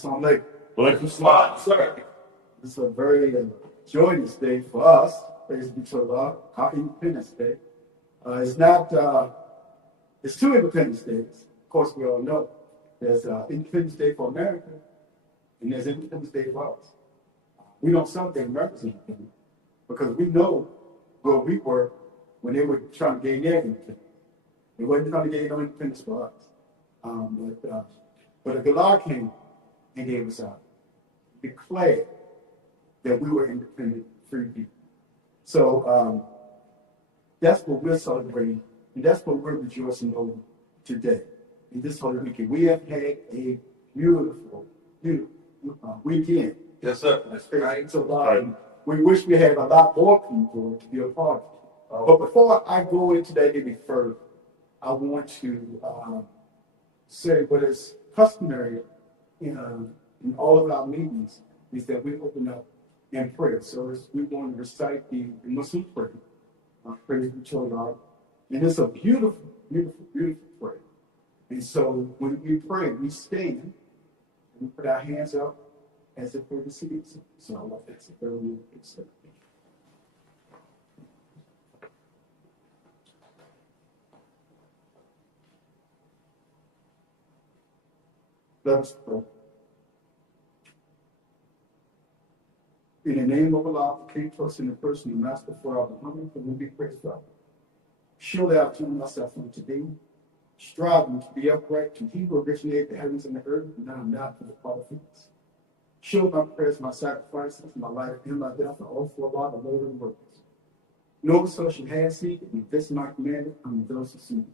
Assalamu alaikum. Welcome, sir. This is a very joyous day for us. Praise be to Allah. Our Independence Day. It's not. It's two Independence Days. Of course, we all know. There's Independence Day for America, and there's Independence Day for us. We don't celebrate America's independence because we know where we were when they were trying to gain their independence. They wasn't trying to gain no independence for us. But the God came and gave us out, declared that we were independent, free people. So that's what we're celebrating, and that's what we're rejoicing over today. In this holy weekend, we have had a beautiful weekend. Yes, sir. That's right. So we wish we had a lot more people to be a part of it. But before I go into that any further, I want to say what is customary in all of our meetings is that we open up in prayer. So we want to recite the Muslim prayer, praise be to Allah. And it's a beautiful, beautiful, beautiful prayer. And so when we pray, we stand and we put our hands up as if we're receiving. So that's a very good step. Let us pray. In the name of Allah, the King, trust in the person, the Master for our Muhammad, and we be praised God. Surely I've turned myself from today, striving to be upright, to He who originated the heavens and the earth, and I am not for the prophets. Show my prayers, my sacrifices, my life, and my death, and all for Allah, the Lord of the worlds. No social has he, and this my commandment, I'm those who see.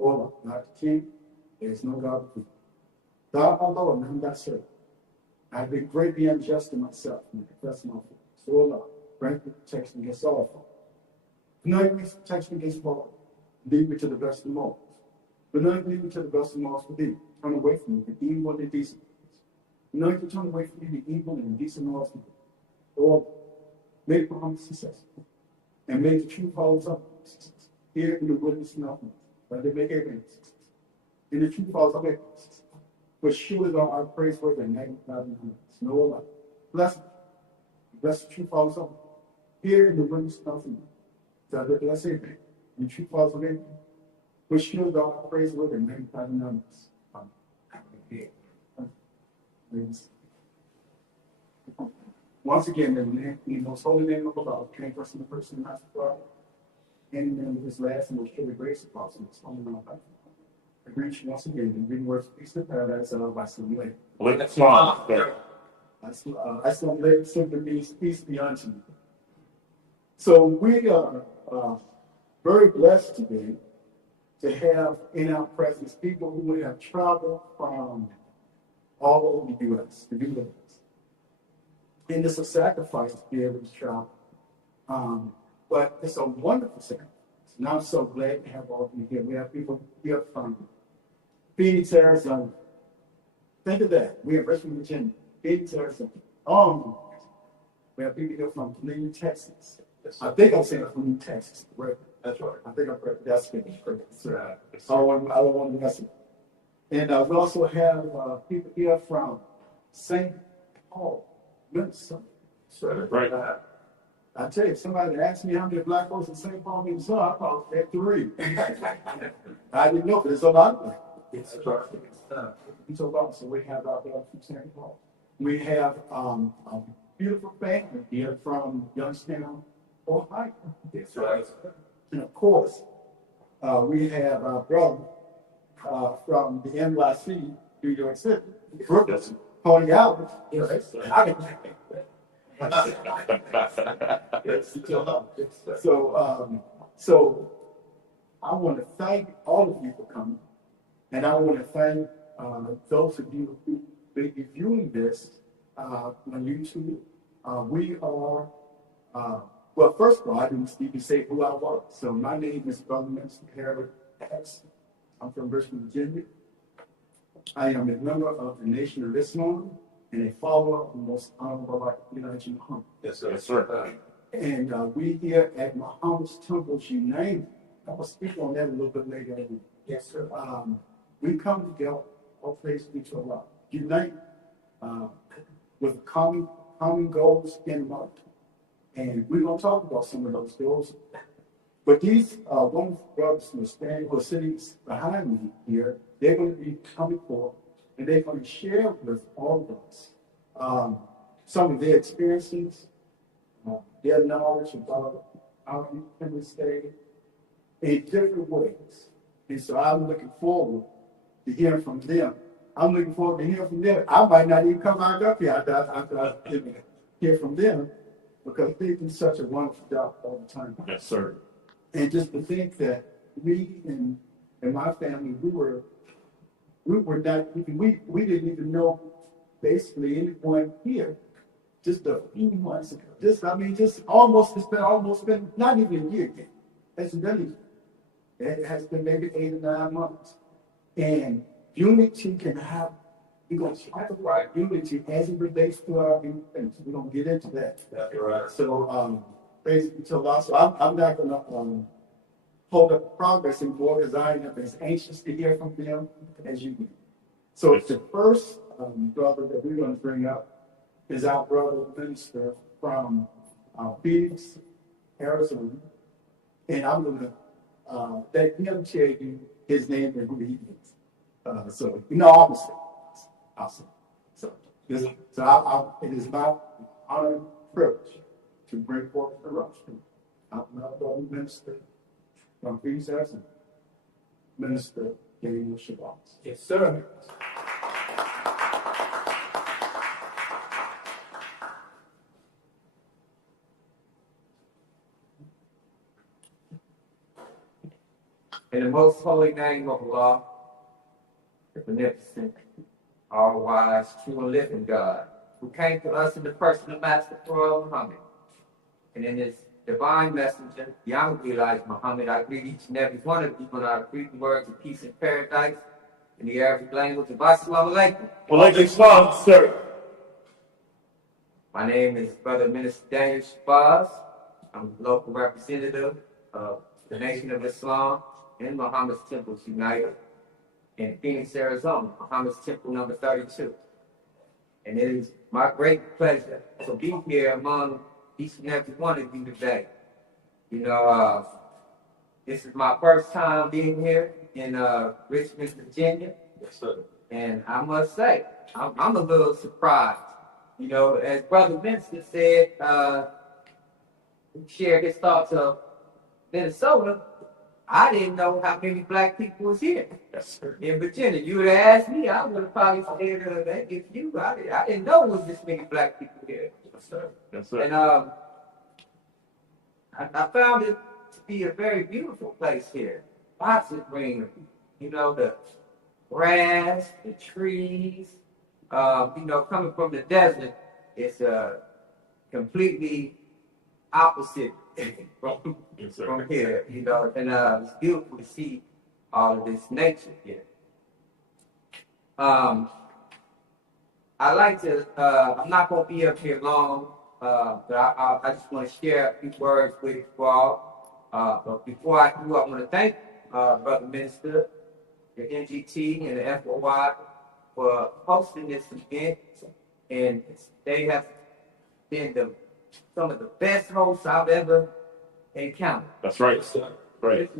Allah, not the King, there is no God but Thee. Thou, Allah, and none that serve. I have been greatly unjust to myself, and I confess my fault. So Allah, grant me protection against all fault. Grant me protection against fault. Lead me to the best of morals. But not lead me to the best of morals for Thee. Turn away from me the evil and the decent. Not to turn away from me the evil and indecent morals for Thee. Or make Muhammad successful. And make the true followers of success. Here in the witness and of but they make everything success. In the true followers of success. But surely thou art praiseworthy and magnified in heavens. No Allah. Bless the true followers of here in the witness and of so let's say in the true followers of Abraham. But surely thou art praiseworthy and magnified in heavens. Once again, in the most holy name of Allah, came first in the person, not the Father, and in the name of His last and most surely grace of God, and His holy name. I greet you once again in green words of peace and paradise by some way. I still live simply means peace be unto you. So we are very blessed today to have in our presence people who have traveled from all over the U.S. to be with us. And it's a sacrifice to be able to travel. But it's a wonderful sacrifice. And I'm so glad to have all of you here. We have people here from Phoenix, Arizona. Think of that. We have Richmond, Virginia, Phoenix, Arizona. We have people here from Cleveland, Texas. I think I'm saying from Texas. Right? That's right. I think I'm correct. That's correct. So, I don't want to mess it. And we also have people here from St. Paul, Minnesota. Right. I tell you, if somebody asked me how many black folks in St. Paul, Minnesota, I probably had 3. I didn't know, but there's a lot of them. So we have our brother from St. Paul. We have a beautiful family here from Youngstown, Ohio. That's right. And of course, we have our brother from the NYC, New York City, Brooklyn, Pony Albert. So I want to thank all of you for coming, and I want to thank those of you who may be viewing this on YouTube. We are well. First of all, I didn't even say who I was. So my name is Brother Minister Harold X. I'm from Richmond, Virginia. I am a member of the Nation of Islam and a follower of the most honorable Elijah Muhammad. Yes, sir. Yes, sir. And we here at Muhammad's Temples Unite, I will speak on that a little bit later. Yes, sir. We come together, all praise be to Allah, unite uh, with common goals in mind. And we're going to talk about some of those goals. But these wonderful brothers who are sitting behind me here, they're going to be coming forward and they're going to share with all of us some of their experiences, their knowledge about our Independence Day in different ways. And so I'm looking forward to hearing from them. I'm looking forward to hearing from them. I might not even come back up here after I hear from them because they do such a wonderful job all the time. Yes, sir. And just to think that me and my family, we were not even, we didn't even know basically anyone here just a few months ago. It's been almost been not even a year yet. It's really, it has been maybe 8 or 9 months. And unity can have, we're going to talk about unity as it relates to our independence. We're going to get into that. That's right. So, praise be to Allah. So I'm not going to hold up progress anymore because I am as anxious to hear from them as you do. So the first brother that we're going to bring up is our brother minister from Phoenix, Arizona. And I'm going to let him tell you his name and who he is. So, obviously. Awesome. So, it is my honor and privilege to bring forth the roster. I'm not brother minister from Phoenix, Arizona, Minister Daniel Shabazz. Yes, sir. In the most holy name of Allah, the beneficent, all-wise, true and living God, who came to us in the person of Master Prophet Muhammad. And in his divine messenger, young Elijah Muhammad, I greet each and every one of you with our greeting words of peace and paradise in the Arabic language of Assalamu alaikum. Walaikum salam, sir. My name is Brother Minister Daniel Shabazz. I'm the local representative of the Nation of Islam in Muhammad's Temples United in Phoenix, Arizona, Muhammad's Temple number 32. And it is my great pleasure to be here among each and every one of you today. This is my first time being here in Richmond, Virginia. Yes, sir. And I must say, I'm a little surprised. As Brother Vincent said, shared his thoughts of Minnesota, I didn't know how many black people was here. Yes, sir. In Virginia. You would have asked me, I would have probably said, if you, I didn't know there was this many black people here. Yes, sir. Yes, sir. And I found it to be a very beautiful place here. Lots of greenery. The grass, the trees. Coming from the desert, it's completely opposite Yes, sir. from here, and it's beautiful to see all of this nature here. I like to, I'm not going to be up here long, but I just want to share a few words with you all. But before I do, I want to thank Brother Minister, the NGT, and the FOI for hosting this event. And they have been some of the best hosts I've ever encountered. That's right, sir. Right.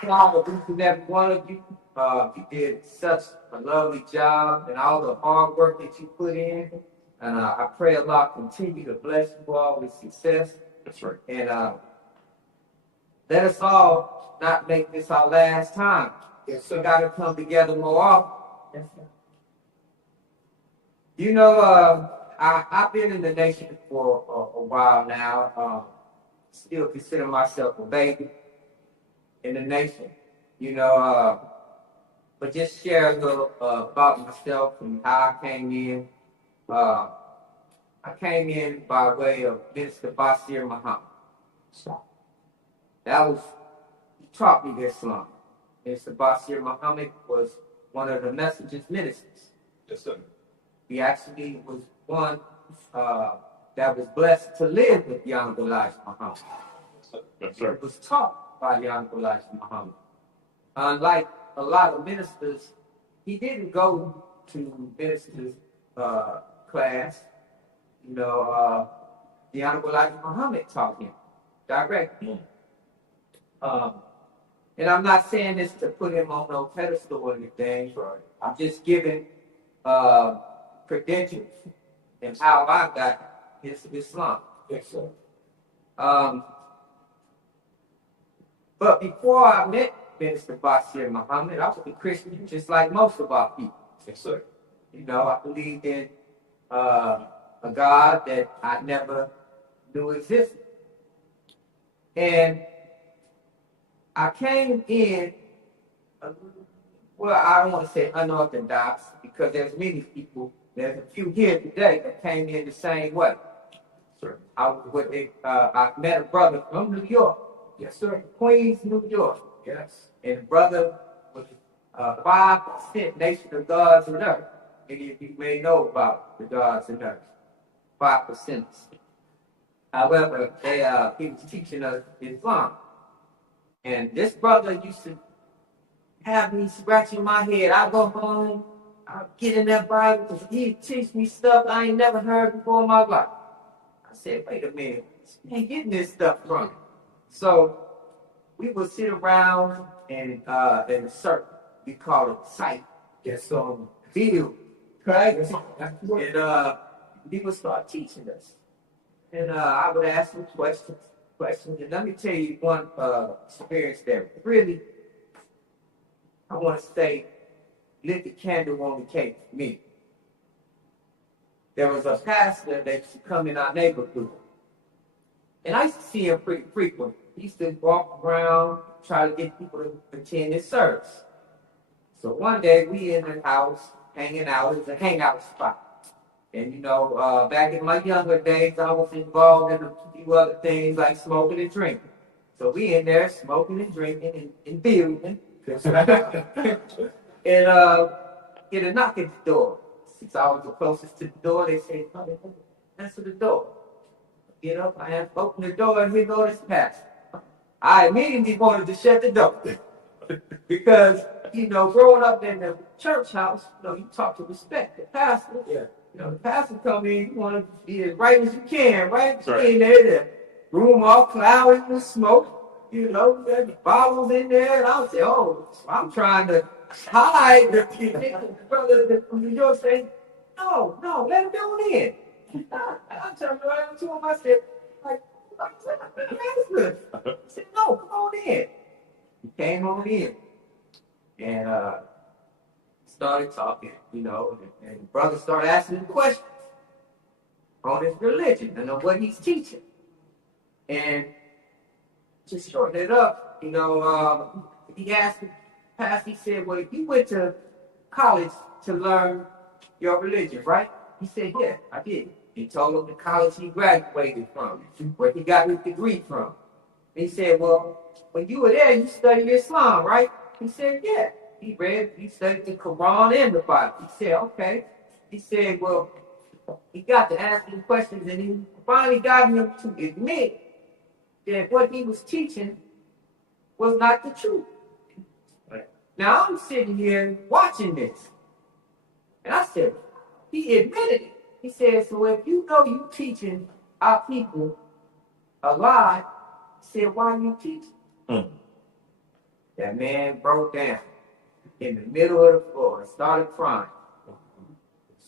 Proud of each and every one of you. You did such a lovely job and all the hard work that you put in. And I pray Allah continue to bless you all with success. That's right. And let us all not make this our last time. Yes, We sir. got to come together more often. Yes, sir. I've been in the nation for a while now. Still consider myself a baby in the nation. But just share a little about myself and how I came in. I came in by way of Minister Basir Muhammad. That was, he taught me Islam. Minister Basir Muhammad was one of the messenger's ministers. Yes, sir. He actually was one that was blessed to live with young Elijah Muhammad. Yes, sir. It was taught by young Elijah Muhammad. Unlike a lot of ministers, he didn't go to ministers class. You know, the Honorable Elijah Muhammad taught him directly. And I'm not saying this to put him on no pedestal or anything. I'm just giving credentials and how I got into Islam. Yes, sir. But before I met Minister Bashir Muhammad, I was a Christian just like most of our people. Yes, sir. You know, I believed in a God that I never knew existed. And I came in, well, I don't want to say unorthodox because there's many people, there's a few here today that came in the same way. Sir. I met a brother from New York. Yes, sir. Queens, New York. Yes. And the brother was 5% Nation of Gods and Earth. Many of you may know about the Gods and Earth. 5%. However, he was teaching us Islam. And this brother used to have me scratching my head. I go home, I get in that Bible, because he teach me stuff I ain't never heard before in my life. I said, wait a minute, where you getting this stuff from? So we would sit around and in a circle. We call it sight. Yes, sir. So video, right? Yes, And he would start teaching us. And I would ask him questions. And let me tell you one experience that really, I want to say, lit the candle on the cake for me. There was a pastor that used to come in our neighborhood. And I used to see him pretty frequently. He used to walk around, try to get people to attend his service. So one day we in the house, hanging out. It was a hangout spot. And you know, back in my younger days, I was involved in a few other things like smoking and drinking. So we in there smoking and drinking and building. And get a knock at the door. Since I was the closest to the door, they said, answer the door. Get up, I have to open the door, and here go this pastor. I immediately wanted to shut the door. Because, you know, growing up in the church house, you know, you talk to respect the pastor. Yeah. You know, the pastor come in, you want to be as right as you can, right? That's right. In there, the room all cloudy with smoke, you know, there's bottles in there, and I'll say, oh, I'm trying to hide. The brother from New York said, no, let him go in. I turned around to him, I said, like, pastor. He said, no, come on in. He came on in. And started talking, you know, and the brother started asking him questions on his religion and on what he's teaching. And just shorten it up, you know, he asked the pastor, he said, well, you went to college to learn your religion, right? He said, yeah, I did. He told him the college he graduated from, where he got his degree from. And he said, well, when you were there, you studied Islam, right? He said, yeah. He studied the Quran and the Bible. He said, okay. He said, well, he got to asking questions, and he finally got him to admit that what he was teaching was not the truth. Right. Now I'm sitting here watching this. And I said, he admitted it. He said, so if you know you teaching our people a lie, he said, why are you teaching? That man broke down in the middle of the floor and started crying.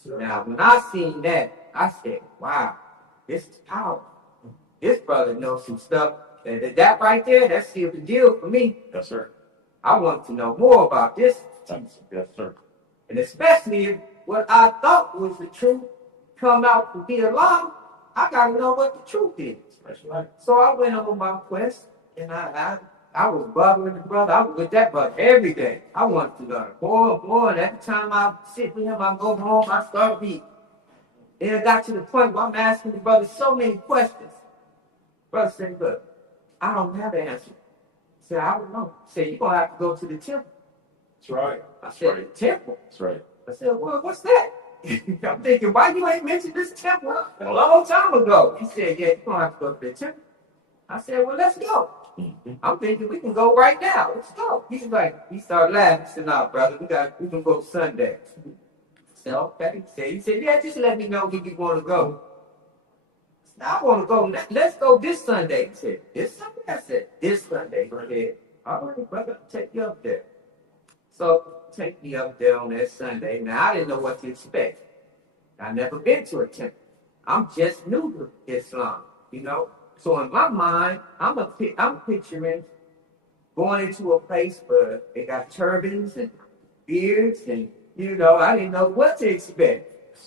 Now, when I seen that, I said, wow, this is powerful. This brother knows some stuff. That right there, that sealed the deal for me. Yes, sir. I wanted to know more about this teaching. Yes, sir. And especially if what I thought was the truth come out to be a lie, I got to know what the truth is. That's right. So I went on my quest, and I was bothering the brother. I was with that brother every day. I wanted to learn more and more. And every time I sit with him, I go home, I start reading. Then I got to the point where I'm asking the brother so many questions. Brother said, look, I don't have the answer. I said, I don't know. He said, you're going to have to go to the temple. That's right. I said, the temple? That's right. I said, well, what's that? I'm thinking, why you ain't mentioned this temple a long time ago? He said, yeah, you're going to have to go to the temple. I said, well, let's go. I'm thinking we can go right now. Let's go. He's like, he started laughing. He said, no, brother, we can go Sunday. I said, okay. He said, yeah, just let me know when you want to go. I said, I want to go. Let's go this Sunday. He said, this Sunday? I said, this Sunday. He said, all right, brother, I'll take you up there. So take me up there on that Sunday. Now, I didn't know what to expect. I never been to a temple. I'm just new to Islam, you know. So in my mind, I'm picturing going into a place where they got turbans and beards and, you know, I didn't know what to expect.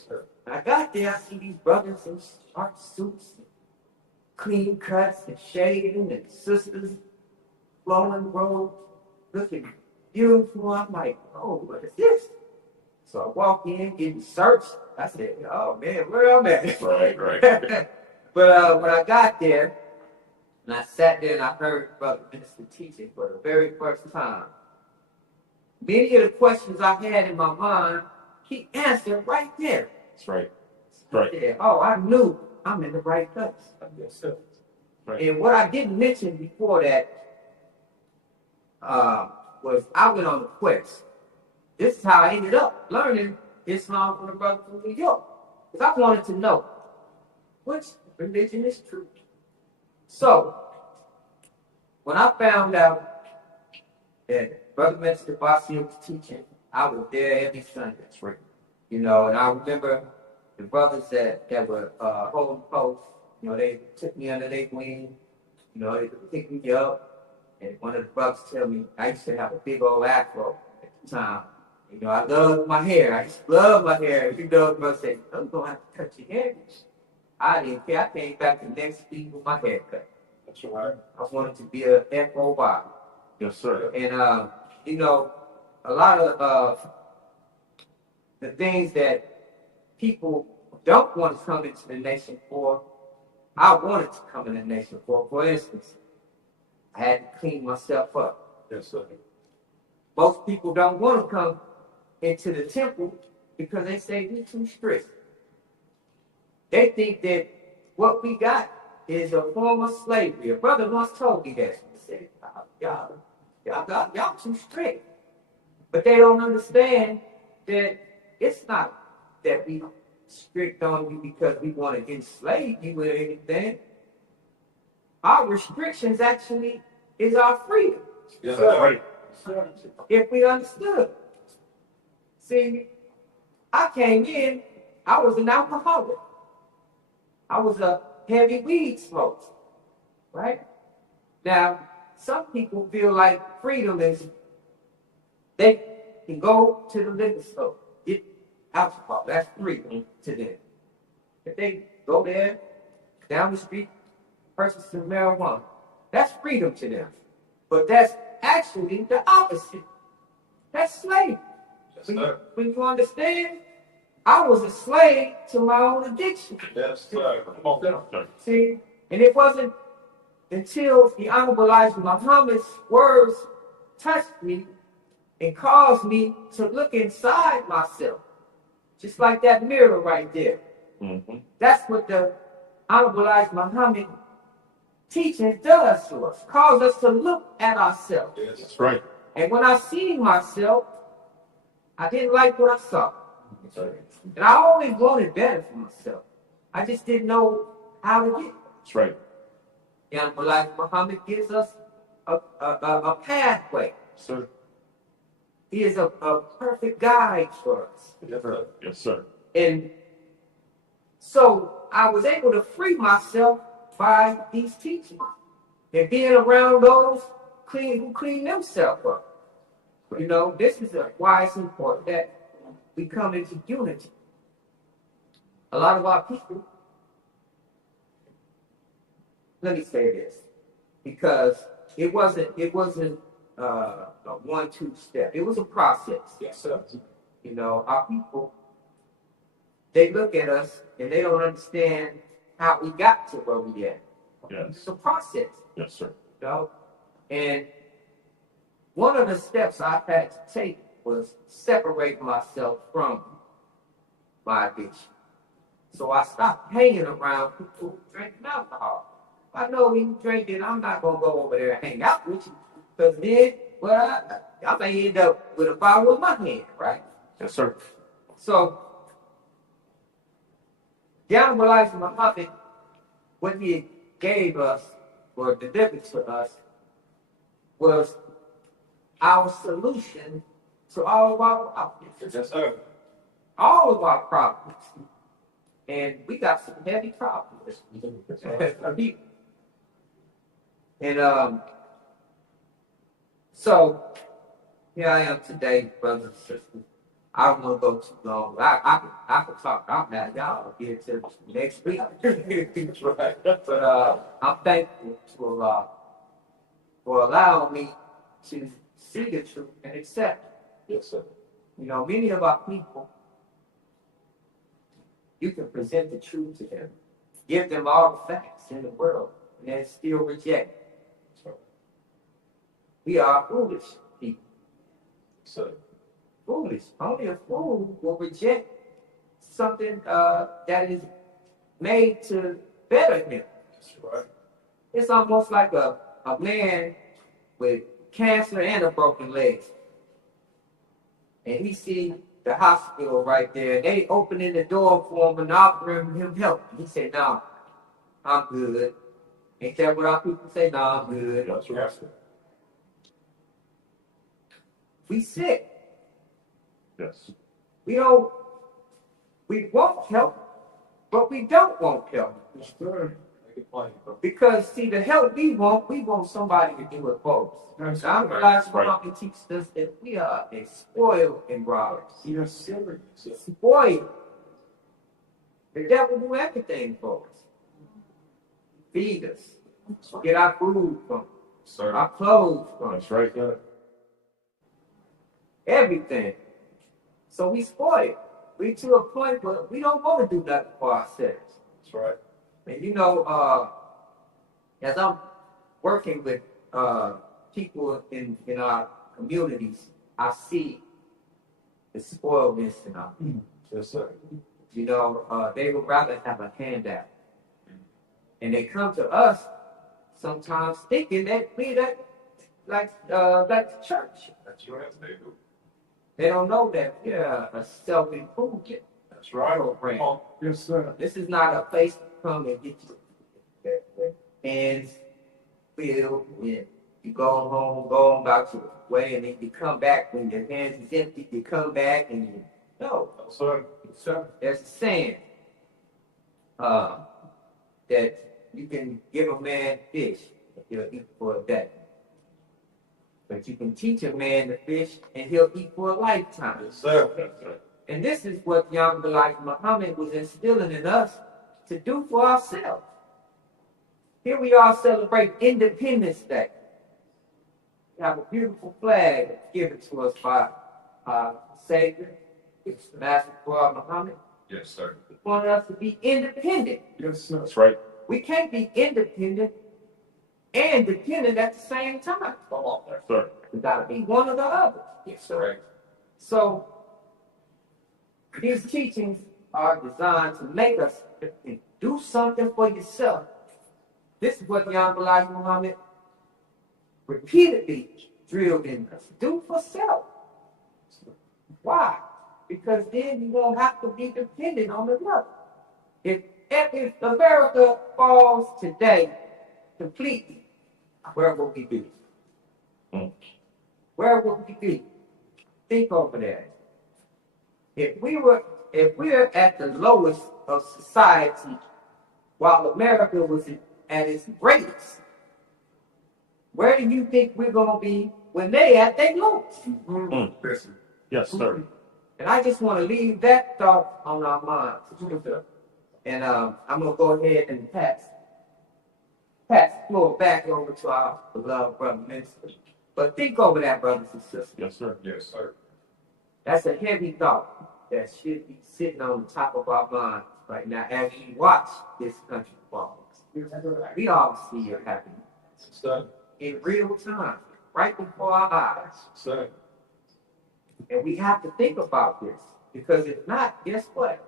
I got there, I see these brothers in short suits, clean cuts and shaving, and sisters flowing robes, looking beautiful. I'm like, oh, what is this? So I walk in, getting searched. I said, oh man, where I'm at? Right. But when I got there, and I sat there and I heard Brother Minister teaching for the very first time, many of the questions I had in my mind, he answered right there. That's right. Yeah, oh, I knew I'm in the right place. Yes, sir. Right. And what I didn't mention before that was I went on a quest. This is how I ended up learning Islam from the brother from New York. Because I wanted to know which religion is true. So, when I found out that Brother Minister Basil was teaching, I was there every Sunday. That's right. You know, and I remember the brothers that were holding posts, you know, they took me under their wing, you know, they picked me up. And one of the brothers tell me, I used to have a big old afro at the time. You know, I loved my hair. I used to love my hair. You know, the brother said, I'm going to have to cut your hair. I didn't care. I came back the next week with my hair cut. That's right. I wanted to be a FOY. Yes, sir. And, you know, a lot of the things that people don't want to come into the nation for, I wanted to come in the nation for. For instance, I had to clean myself up. Yes, sir. Most people don't want to come into the temple because they say we're too strict. They think that what we got is a form of slavery. A brother once told me that. He said, y'all too strict. But they don't understand that it's not that we strict on you because we want to enslave you or anything. Our restrictions actually is our freedom. Yes, sir. Right. If we understood. See, I came in, I was an alcoholic. I was a heavy weed smoker, right? Now, some people feel like freedom is they can go to the liquor store, get alcohol. That's freedom to them. If they go there, down the street, purchase some marijuana, that's freedom to them. But that's actually the opposite. That's slavery. Yes, when you understand, I was a slave to my own addiction. Yes, sir. Come on, sir. See, and it wasn't until the Honorable Elijah Muhammad's words touched me and caused me to look inside myself, just like that mirror right there. Mm-hmm. That's what the Honorable Elijah Muhammad teaching does to us, calls us to look at ourselves. Yes, that's right. And when I seen myself, I didn't like what I saw. And I always wanted better for myself. I just didn't know how to get it. That's right. And like Muhammad gives us a pathway. Sir. He is a perfect guide for us. Yes, sir. Yes, sir. And so I was able to free myself by these teachings and being around those who clean themselves up. You know, this is why it's important that we come into unity. A lot of our people, let me say this, because it wasn't a 1-2 step. It was a process. Yes, sir. You know, our people, they look at us and they don't understand how we got to where we at. Yes. It's a process. Yes, sir. You know? And one of the steps I had to take was separate myself from my addiction. So I stopped hanging around people who drank alcohol. I know he drinking, I'm not gonna go over there and hang out with you. Because then, well, I may end up with a bottle in my hand, right? Yes, sir. So, the Honorable Elijah Muhammad, what he gave us, or delivered to us, was our solution to all of our problems. Yes, sir. All of our problems. And we got some heavy problems. And so here I am today, brothers and sisters. I don't want to go too long. I could talk about that. Y'all here till next week. But I'm thankful to Allah for allowing me to see the truth and accept it. Yes, sir. You know, many of our people, you can present the truth to them, give them all the facts in the world, and they still reject it. We are foolish people. Sir. Foolish. Only a fool will reject something that is made to better him. That's right. It's almost like a man with cancer and a broken leg. And he see the hospital right there. They opening the door for him and offering him help. He said, "No, I'm good." Ain't that what our people say? "No, I'm good." That's right. We sick. Yes. We want help, but we don't want help. Yes, sir. Make it plain, bro. Because see, the help we want somebody to do it for us. Now, I'm glad Muhammad teaches us that we are a spoiled and robbers. Yes, sir. Spoiled. The devil do everything for us. Feed us. Get our food from us. Sir. Our clothes from us. That's right, sir. Everything. So we spoiled. We to a point where we don't want to do nothing for ourselves. That's right. And you know, as I'm working with people in our communities, I see the spoiledness in our people. Yes, sir. You know, they would rather have a handout. And they come to us sometimes thinking that we like the church. That's right. They do. They don't know that we're a self-improvement That's right. program. Oh, yes, sir. This is not a place to come and get your hands filled and you go home, go on about your way, and then you come back when your hands is empty, you come back and you no. No, sir. Yes, sir. There's a saying that you can give a man fish and he'll eat for a day. But you can teach a man to fish and he'll eat for a lifetime. Yes, sir. Yes, sir. And this is what young Elijah Muhammad was instilling in us to do for ourselves. Here we are celebrating Independence Day. We have a beautiful flag given to us by our Savior, it's Master Muhammad. Yes, sir. He wanted us to be independent. Yes, sir. That's right. We can't be independent and dependent at the same time. Come on, there. Sir. We got to be one or the other. Yes, sir. So these teachings are designed to make us do something for yourself. This is what young Elijah Muhammad repeatedly drilled in us. Do for self. Why? Because then you won't have to be dependent on another. If America falls today completely, where will we be? Where will we be? Think over that. If we're at the lowest of society while America was at its greatest, where do you think we're gonna be when they at their lowest? Yes, sir. And I just want to leave that thought on our minds. And I'm gonna go ahead and pass the floor back over to our beloved brother minister. But think over that, brothers and sisters. Yes, sir. Yes, sir. That's a heavy thought that should be sitting on the top of our minds right now as we watch this country fall. We all see it happening Sir. in real time, right before our eyes. Sir. And we have to think about this, because if not, guess what?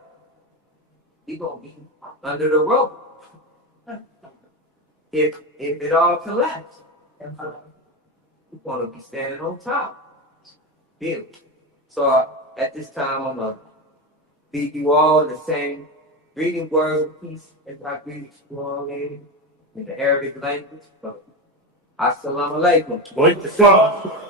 We're going to be under the rope. if it all collapses, we're gonna be standing on top. Bill. So at this time, I'm gonna leave you all in the same greeting words of peace as I greet you all in the Arabic language. But Assalamu alaikum. Wait the fuck.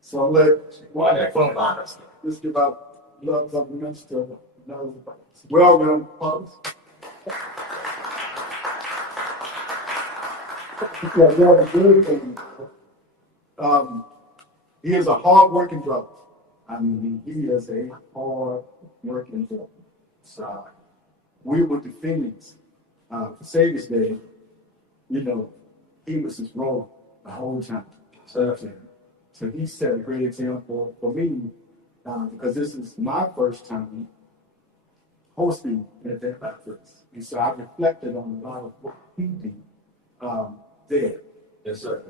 So I'll let Why that phone? this give out love of the minister. Well, man, pause. He is a hard-working brother. I mean, he is a hard-working brother. So we were the Phoenix for Savior's Day. You know, he was his role the whole time. So he set a great example for me because this is my first time hosting an event like this. And so I reflected on a lot of what he did there. Yes, sir.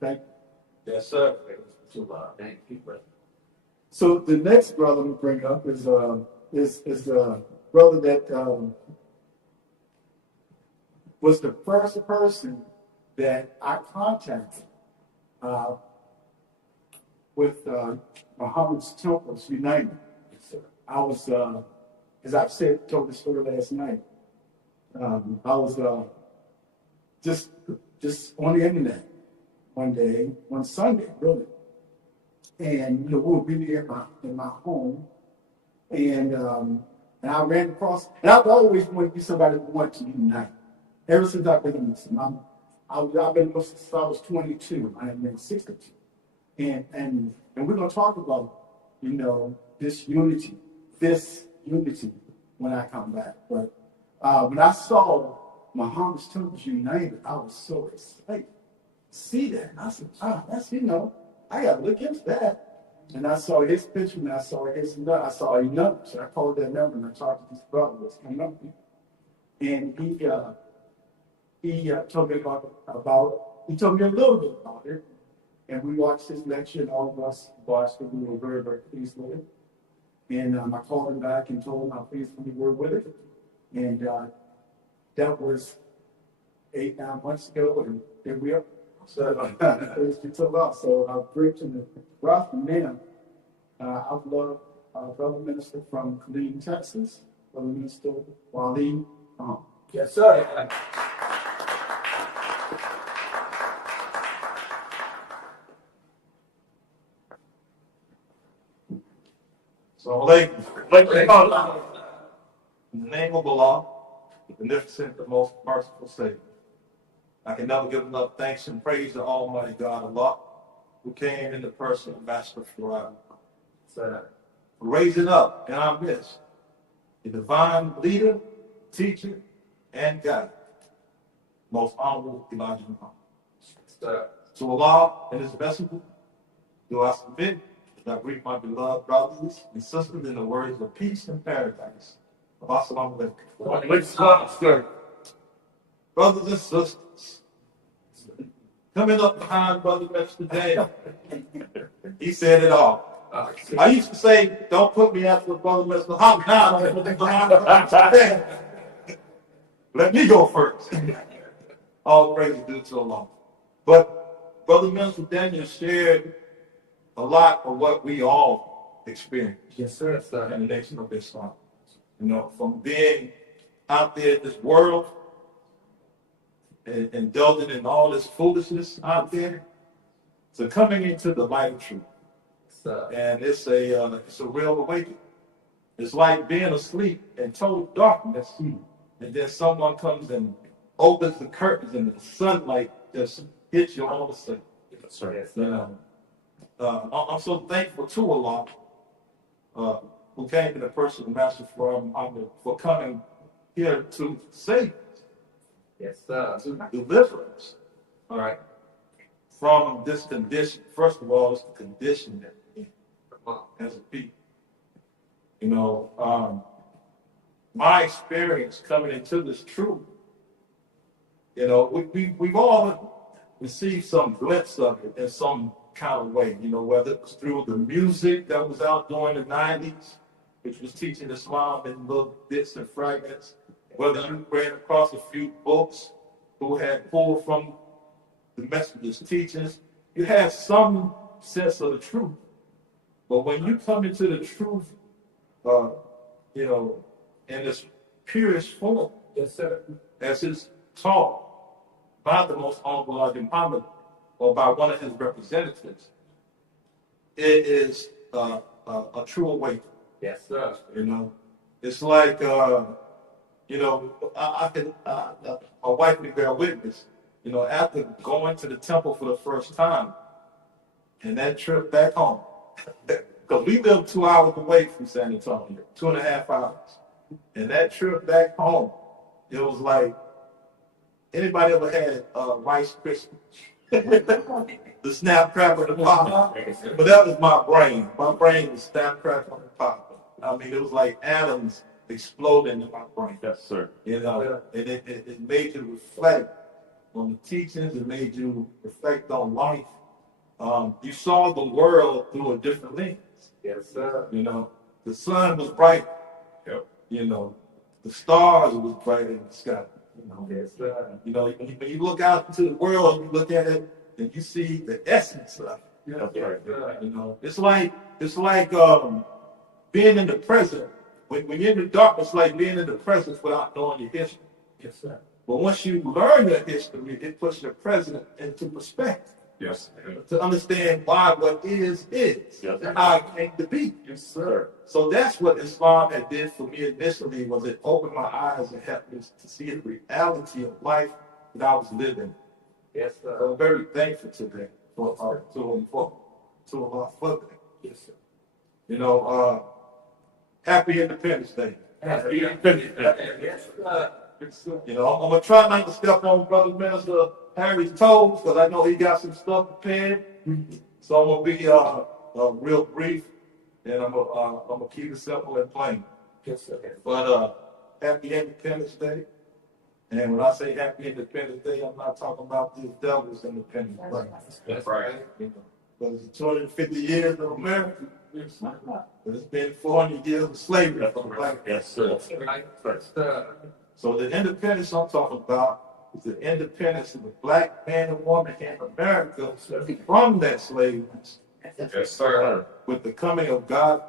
Thank you. Yes, sir. Thank you, brother. So the next brother we bring up is a brother that was the first person that I contacted with Muhammad's Temples United. I was, as I've said, told the story last night. I was just on the internet one Sunday, really. And we were really in my home, and I ran across. And I've always wanted to be somebody who wanted to unite. Ever since I've been a Muslim, I've been Muslim since I was 22. I am been 62, and we're gonna talk about this unity when I come back. But when I saw Muhammad's Temples United, I was so excited to see that. And I said, that's I got to look into that. And I saw his picture, and I saw his number. I saw a number, so I called that number, and I talked to this brother that's coming up here. And he told me he told me a little bit about it. And we watched his lecture, and all of us watched it. We were very, very pleased with it. And I called him back and told him how pleased we were with it. And that was 8-9 months ago, and here we are. So I'm grateful to Roth now. I've loved brother minister from Killeen, Texas, brother minister Waleed. Yes, sir. So, in the name of Allah, the beneficent, the most merciful Savior, I can never give enough thanks and praise to Almighty God Allah, who came in the person of Master Farad, for raising up in our midst a divine leader, teacher, and guide, most honorable Elijah Muhammad. To Allah and His messenger, do I submit that I greet my beloved brothers and sisters in the words of peace and paradise. Assalamu alaikum. Brothers and sisters, coming up behind Brother Minister Daniel, he said it all. I used to say, don't put me after Brother Minister Muhammad. Now I'm putting behind Brother Daniel. Let me go first. All praise is due to Allah. But Brother Minister Daniel shared a lot of what we all experience. Yes, sir. In the nation of Islam. From being out there in this world and indulging in all this foolishness out there to coming into the light of truth. And it's a real awakening. It's like being asleep in total darkness, and then someone comes and opens the curtains and the sunlight just hits you all of a sudden. That's right. I'm so thankful to Allah who came in the person of Master Muhammad for coming here to save us. Yes, sir. To deliver us. All right. From this condition. First of all, it's the condition that we're in as a people. My experience coming into this truth, we've all received some glimpse of it in some kind of way, you know, whether it was through the music that was out during the 90s, which was teaching Islam in little bits and fragments, whether you ran across a few books who had pulled from the Methodist teachings, you had some sense of the truth. But when you come into the truth, you know, in this purest form, as it's taught by the Most Honorable Elijah Muhammad or by one of his representatives, it is a true awakening. Yes, sir. You know, it's like, you know, my wife can bear witness, you know, after going to the temple for the first time and that trip back home, because we live 2 hours away from San Antonio, 2.5 hours. And that trip back home, it was like, anybody ever had Rice Krispies? The snap, crackle, and pop. But that was my brain. My brain was snap, crackle, and pop. I mean, it was like atoms exploding in my brain. Yes, sir. You know, and it made you reflect on the teachings. It made you reflect on life. You saw the world through a different lens. Yes, sir. You know, the sun was bright. Yep. You know, the stars was bright in the sky. You know, Yes, sir. you know, when you look out into the world, you look at it, and you see the essence of it. That's right. You know, it's like being in the present. When you're in the darkness, it's like being in the present without knowing your history. Yes, sir. But once you learn your history, it puts your present into perspective. Yes. To understand why what is, Yes. and how it came to be. Yes, sir. So that's what Islam had did for me initially, was it opened my eyes and helped me to see the reality of life that I was living. Yes, sir. So I'm very thankful today for that. Yes, sir. You know, happy Independence Day. Yes, sir. You know, I'm gonna try not to step on Brother Minister Harry's toes, because I know he got some stuff prepared. So I'm gonna be real brief, and I'm gonna keep it simple and plain. Yes, sir. But happy Independence Day. And when I say happy Independence Day, I'm not talking about this devil's Independence Day. That's right. You know, but it's 250 years of America. But it's been 400 years of slavery for the black. Yes, sir. Right. Yes, sir. So the independence I'm talking about is the independence of the black man and woman in America from that slavery Yes, sir. with the coming of God.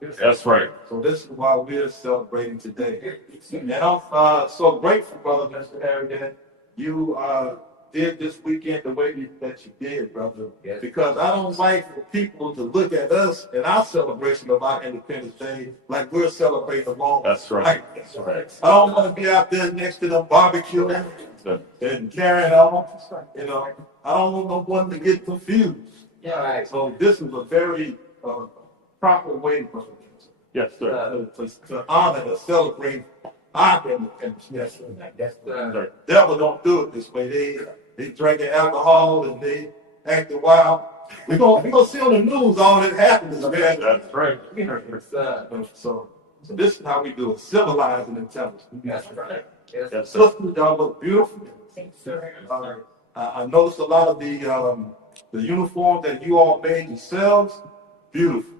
That's right. So this is why we're celebrating today. And I'm so grateful, Brother Mr. Harry, that you did this weekend the way that you did, brother. Yes. Because I don't like for people to look at us and our celebration of our Independence Day like we're celebrating along. That's right. That's right. I don't want to be out there next to them barbecuing and carrying on. You know, I don't want no one to get confused. Yeah, right. So this is a very proper way for Yes, sir. to honor and celebrate our independence. Yes, sir. Yes, sir. Devil don't do it this way. They drinking alcohol and they acting wild. We gonna see on the news all that happens, man. That's right. Yes, sir. So this is how we do it, civilized and intelligent. That's right. Yes, Yes, sir. Sisters, y'all look beautiful. sir. I noticed a lot of the uniform that you all made yourselves. Beautiful.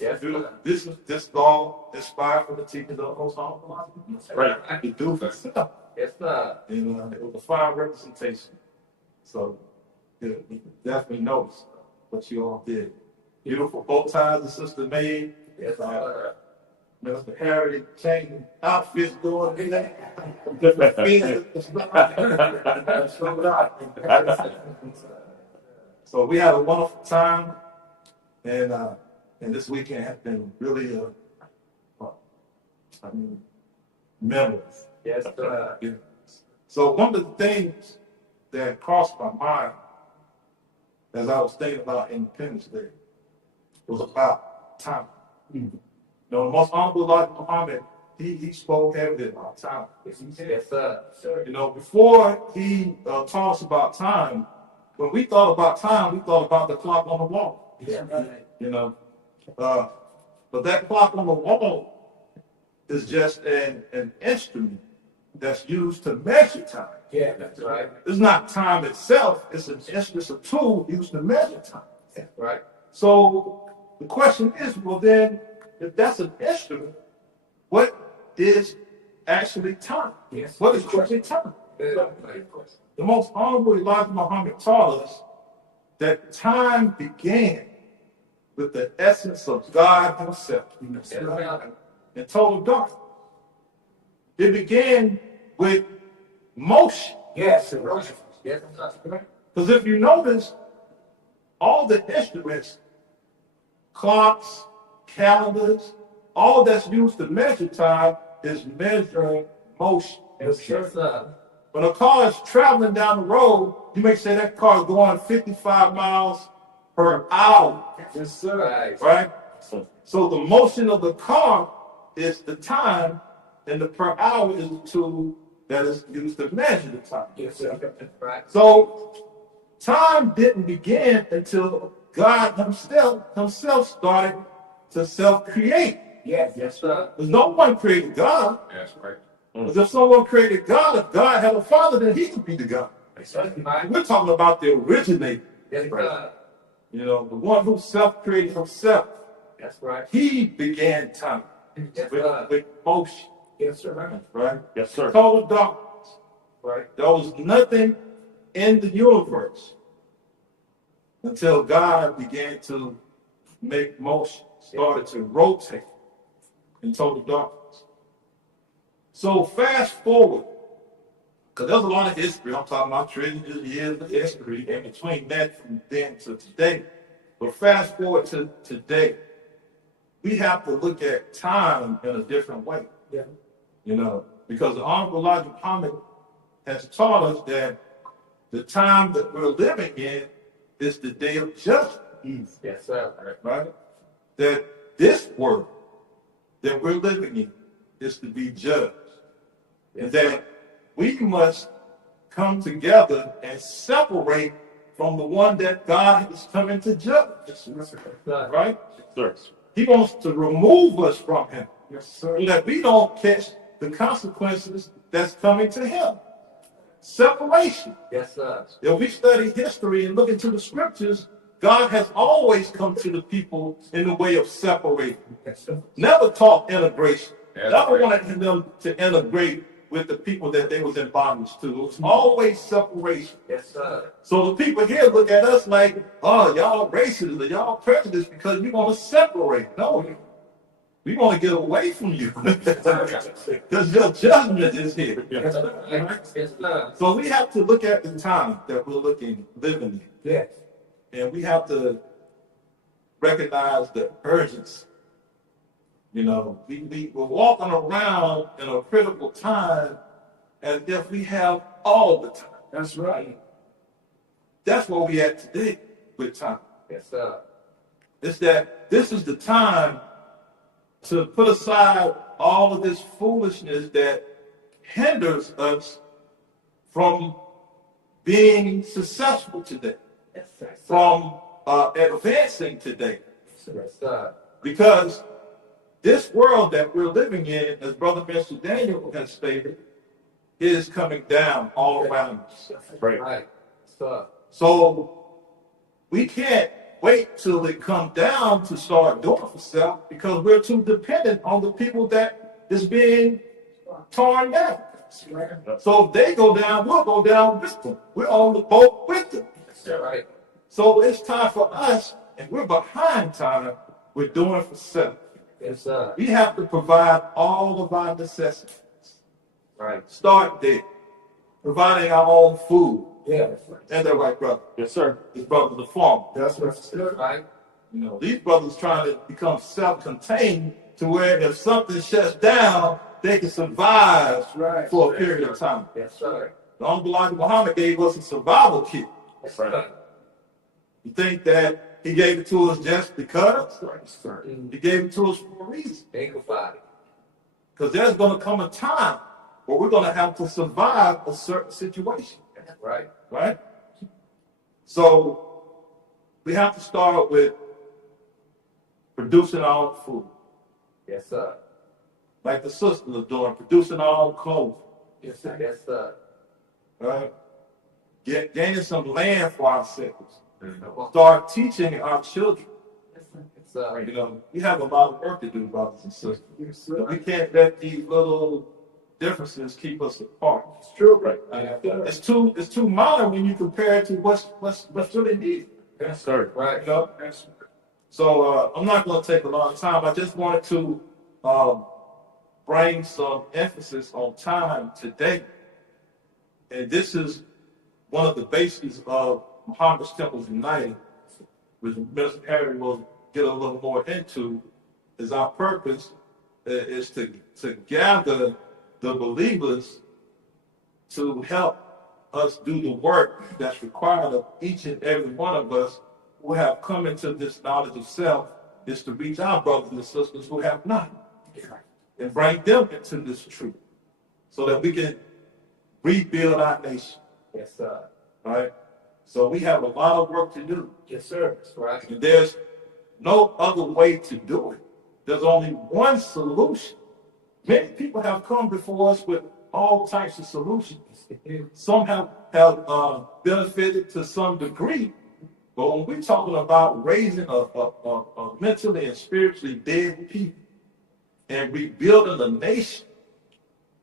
Yes, Beautiful. sir. This is all inspired from the teachings of Most Honorable. Right. You do for stuff. Yes, sir. And it was a fine representation. So you can definitely notice what you all did. Beautiful bow ties the sister made. Yes, sir. Mr. Harry changing outfits doing that. So we had a wonderful time, and this weekend has been really memorable. Yes, sir. Yeah. So one of the things that crossed my mind as I was thinking about Independence Day was about time. You know, the Most Honorable Elijah Muhammad, he spoke heavily about time. Yes, sir. You know, before he taught us about time, when we thought about time, we thought about the clock on the wall. Yeah, right. You know, but that clock on the wall is just an instrument that's used to measure time. Yeah, that's right. It's not time itself. It's a tool used to measure time. Right. So the question is, well then, if that's an instrument, what is actually time? Yes. What is actually time? Good. The most honorable Elijah Muhammad taught us that time began with the essence of God himself in total darkness. It began with motion. Yes. Yes. Because if you notice, all the instruments, clocks, calendars, all that's used to measure time is measuring motion. Yes, sir. When a car is traveling down the road, you may say that car is going 55 miles per hour. Yes, sir. Right? So the motion of the car is the time, and the per hour is the tool that is used to measure the time. Yes, sir. Right. So time didn't begin until God himself started to self-create. Yes. Yes, sir. Because no one created God. That's right. Because if someone created God, if God had a father, then he could be the God. Right. We're talking about the originator. Yes, sir. You know, the one who self-created himself. That's right. He began time Yes, sir. with motion, Yes, sir. right? Yes, sir. Total darkness. Right. There was nothing in the universe until God began to make motion, started to rotate in total darkness. So fast forward, because there's a lot of history. I'm talking about trillions of years of history in between that from then to today. But fast forward to today, we have to look at time in a different way. Yeah. You know, because the Honorable Elijah Muhammad has taught us that the time that we're living in is the day of judgment. Yes, sir. Right? That this world that we're living in is to be judged. And that we must come together and separate from the one that God is coming to judge. Right? Sir. He wants to remove us from him. Yes, sir. So that we don't catch the consequences that's coming to him. Separation. Yes, sir. If we study history and look into the scriptures, God has always come to the people in the way of separating. Yes, sir. Never taught integration. That's Never right. wanted them to integrate with the people that they was in bondage to. It was always separation. Yes, sir. So the people here look at us like, oh, y'all racist or y'all prejudiced because you want to separate. No, we want to get away from you because your judgment is here. Yes, sir. So we have to look at the time that we're living in. Yes. And we have to recognize the urgency. You know, we're walking around in a critical time as if we have all the time. That's right. That's where we at today with time. Yes, sir. It's that this is the time to put aside all of this foolishness that hinders us from being successful today, Yes, sir. from advancing today. Yes, sir. Because this world that we're living in, as Brother Mr. Daniel has stated, is coming down all around us. Right. Right. Sir. So we can't wait till it comes down to start doing for self because we're too dependent on the people that is being torn down. So if they go down, we'll go down with them. We're on the boat with them. That's right. So it's time for us, and we're behind time, we're doing for self. Yes, sir. We have to provide all of our necessities. Right. Start there. Providing our own food. Yeah, that's right. And that right, brother. Yes, sir. His brother, the farmer. That's what Right. You know, these brothers trying to become self-contained to where if something shuts down, they can survive right. for a period of time. Yes, sir. The Honorable Elijah Muhammad gave us a survival kit. Yes, Right. sir. You think that he gave it to us just because? Yes, sir. He gave it to us for a reason. Think about it. Because there's going to come a time where we're going to have to survive a certain situation. That's right. Right? So we have to start with producing our own food. Yes, sir. Like the sisters are doing, producing our own clothes. Yes, sir. Yes, sir. Right? Gaining some land for ourselves. start teaching our children. It's, You know, we have a lot of work to do, brothers and sisters. Yes, sir. We can't let these little differences keep us apart. It's true. Right. It's too minor when you compare it to what's really needed. Yes, sir. right. You know? So I'm not going to take a long time. I just wanted to bring some emphasis on time today. And this is one of the bases of Muhammad's Temples United, which Mr. Harry will get a little more into, is our purpose is to gather the believers to help us do the work that's required of each and every one of us who have come into this knowledge of self, is to reach our brothers and sisters who have not and bring them into this truth so that we can rebuild our nation. Yes, sir. Right? So we have a lot of work to do. Yes, sir. That's right. And there's no other way to do it. There's only one solution. Many people have come before us with all types of solutions. Some have benefited to some degree, but when we're talking about raising a mentally and spiritually dead people and rebuilding a nation,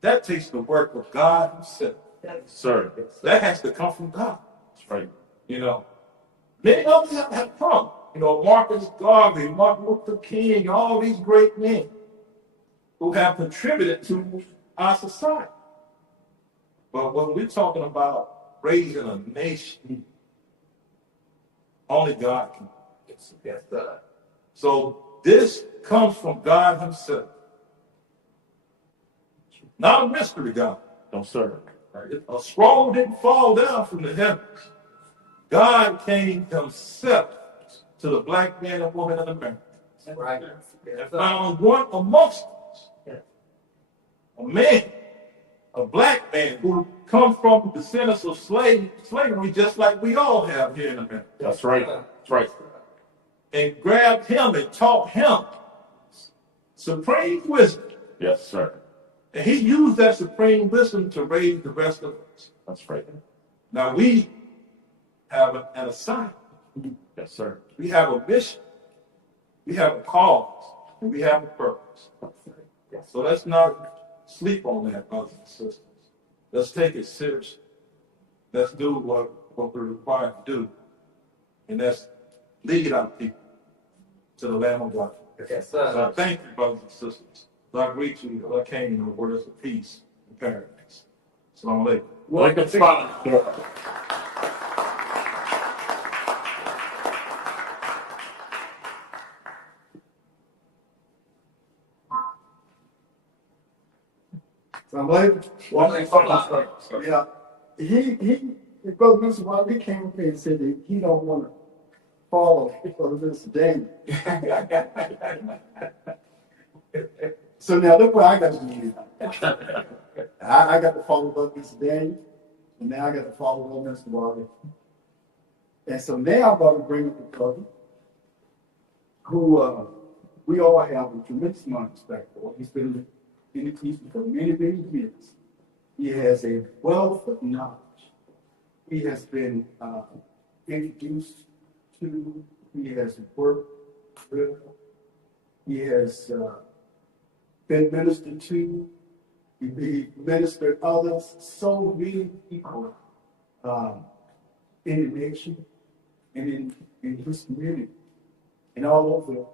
that takes the work of God Himself. Sir. That has to come from God. That's right. You know, many of them have come. You know, Marcus Garvey, Martin Luther King, all these great men who have contributed to our society. But when we're talking about raising a nation, only God can. Yes, sir. So this comes from God Himself. Not a mystery God. No, sir. A scroll didn't fall down from the heavens. God came Himself to the black man and woman in America That's right. and found one amongst us, a man, a black man who come from descendants of slavery, just like we all have here in America, That's right. That's right. and grabbed him and taught him supreme wisdom. Yes, sir. And he used that supreme wisdom to raise the rest of us. That's right. Now we have an assignment. Yes, sir. We have a mission. We have a cause. And we have a purpose. So let's not sleep on that, brothers and sisters. Let's take it seriously. Let's do what we're required to do. And let's lead our people to the Lamb of God. Yes, So sir. thank you, brothers and sisters. So I greet you as I came in the words of peace and paradise. Assalamu alaikum. Like a spot. So I'm like, yeah, Brother Mr. Wiley, he came up here and said that he don't want to follow Brother Mr. Daniel. So now look what I got to do. I got to follow Brother Mr. Daniel, and now I got to follow Brother Mr. Wiley. And so now I'm about to bring up a brother who we all have a tremendous amount of respect for. He's been in the teaching for many, many years. He has a wealth of knowledge. He has been introduced to, he has worked with, he has been ministered to, he ministered others, so many people in the nation and in his community and all over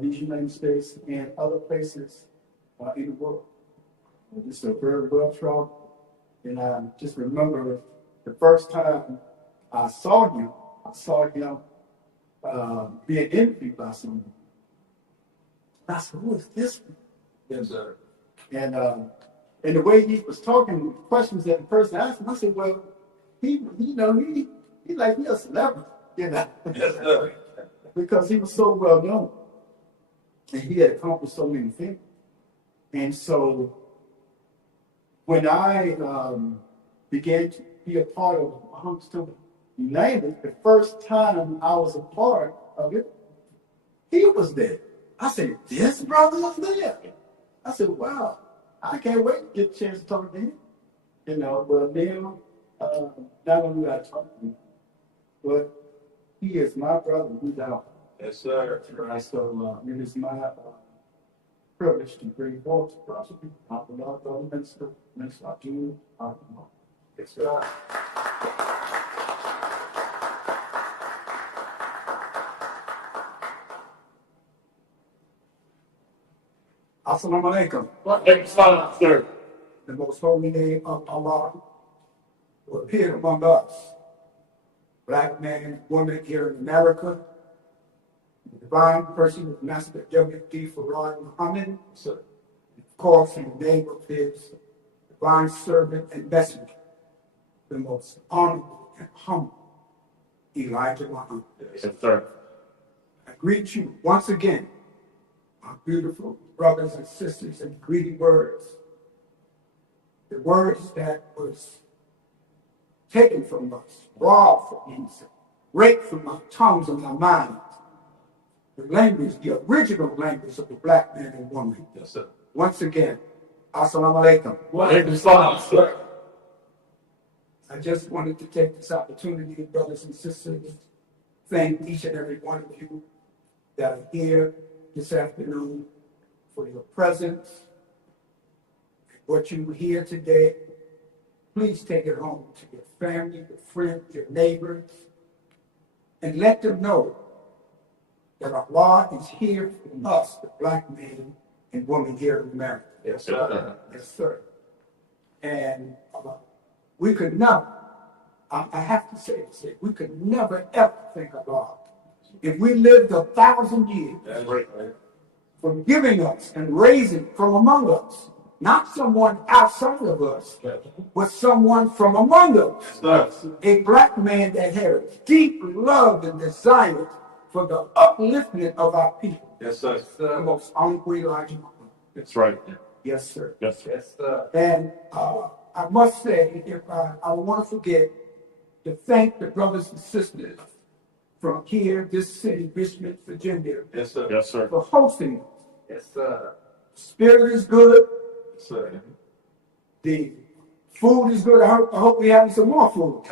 these United States and other places in the world. This is a very well trodden. And I just remember the first time I saw him being interviewed by someone. I said, who is this? Yes, sir. And the way he was talking, the questions that the person asked him, I said, well, he like he a celebrity, Yes, sir. because he was so well known. And he had accomplished so many things. And so when I began to be a part of Muhammad's Temple United, the first time I was a part of it, he was there. I said, this brother was there. I said, wow, I can't wait to get a chance to talk to him. But then, not only did I talk to him, but He is my brother, no doubt. Yes, sir. Right, so it is my privilege to bring forth the prosecutor, the Lord, the minister, Abdul. Yes, sir. Assalamu alaikum. Sir. The most holy name of Allah who appeared among us, black man and woman here in America, the divine person of Master W.D. Farad Muhammad, of course, in the name of his divine servant and messenger, the most honorable and humble Elijah Muhammad. Yes, sir. I greet you once again, my beautiful brothers and sisters, in greeting words. The words that was taken from us, robbed from us, raped from our tongues and our minds. The language, the original language of the black man and woman. Yes, sir. Once again, assalamu alaikum. Sir. I just wanted to take this opportunity, brothers and sisters, thank each and every one of you that are here this afternoon for your presence. What you hear today, please take it home to your family, your friends, your neighbors, and let them know that Allah is here for us, the black man and woman here in America. Yes, sir. Yes, sir. And we could never, I have to say this, we could never ever think of Allah. If we lived 1,000 years That's right. from giving us and raising from among us, not someone outside of us, but someone from among us. Yes, sir. A black man that had a deep love and desire for the upliftment of our people. Yes, sir. The most honorable Elijah Muhammad. That's right. Yes, sir. Yes, sir. Yes, sir. And I must say, if I don't want to forget to thank the brothers and sisters from here, this city, Richmond, Virginia, Yes, sir. Yes, sir. for hosting us. Yes, sir. Spirit is good. Yes, sir. The food is good. I hope we're having some more food.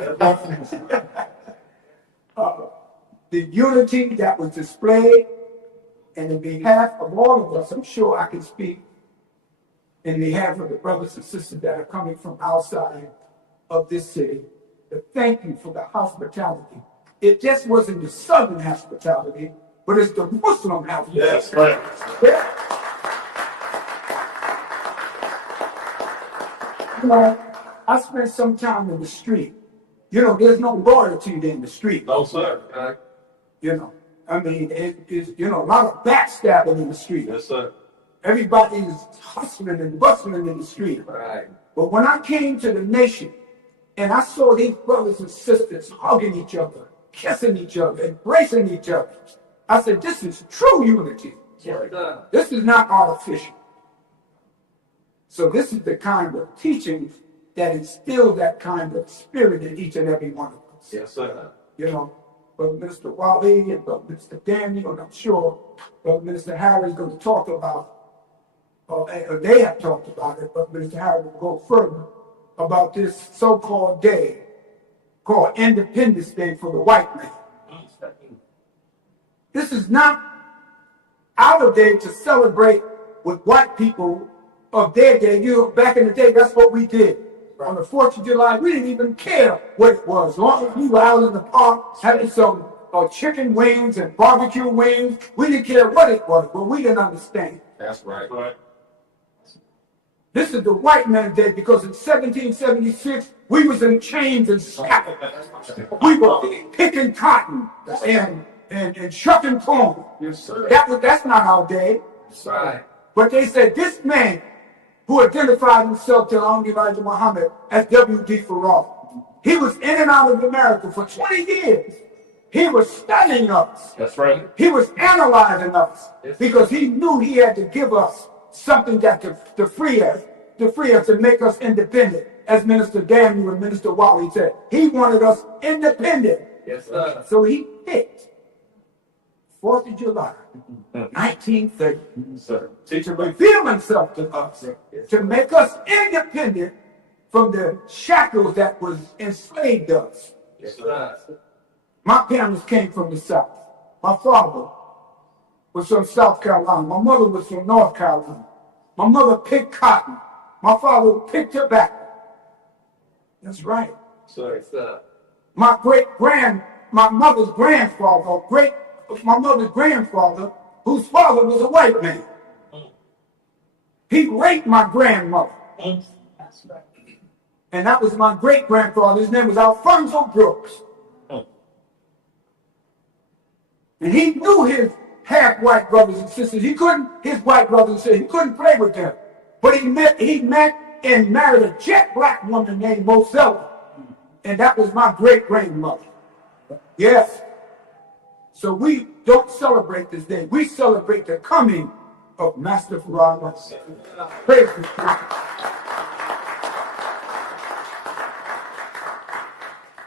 The unity that was displayed, and in behalf of all of us, I'm sure I can speak in behalf of the brothers and sisters that are coming from outside of this city, to thank you for the hospitality. It just wasn't the Southern hospitality, but it's the Muslim hospitality. Yes, right. Yeah. You know, I spent some time in the street. You know, there's no loyalty in the street. No, sir. You know, I mean, it is, you know, a lot of backstabbing in the street. Yes, sir. Everybody's hustling and bustling in the street. Right. But when I came to the nation and I saw these brothers and sisters hugging each other, kissing each other, embracing each other, I said, this is true unity. Yes, sir. This is not artificial. So this is the kind of teaching that instills that kind of spirit in each and every one of us. Yes, sir. You know, Brother Minister Wally and Brother Minister Daniel, and I'm sure Brother Minister Harry is going to talk about, or they have talked about it, but Minister Harry will go further about this so-called day called Independence Day for the white man. This is not our day to celebrate with white people of their day. You know, back in the day, that's what we did. On the 4th of July, we didn't even care what it was. As long as we were out in the park having some chicken wings and barbecue wings, we didn't care what it was, but we didn't understand. That's right. Right. This is the white man's day because in 1776, we was in chains and shackled. We were picking cotton and shucking corn. Yes, sir. That's not our day. Right. But they said this man who identified himself to Elijah Muhammad as W.D. Farad, he was in and out of America for 20 years. He was studying us. That's right. He was analyzing us because he knew he had to give us something that to free us, to make us independent. As Minister Daniel and Minister Wally said, he wanted us independent. Yes, sir. So he picked 4th of July, 1930, Sir. to reveal himself to us, to make us independent from the shackles that was enslaved us. Yes, sir. My parents came from the South. My father was from South Carolina. My mother was from North Carolina. My mother picked cotton. My father picked tobacco. That's right. Sir. My mother's grandfather, whose father was a white man. He raped my grandmother. That's right. And that was my great grandfather. His name was Alfonso Brooks. And he knew his half-white brothers and sisters. He couldn't play with them. But he met and married a jet black woman named Mosella. And that was my great-grandmother. Yes. So we don't celebrate this day. We celebrate the coming of Master Farrar. Praise God.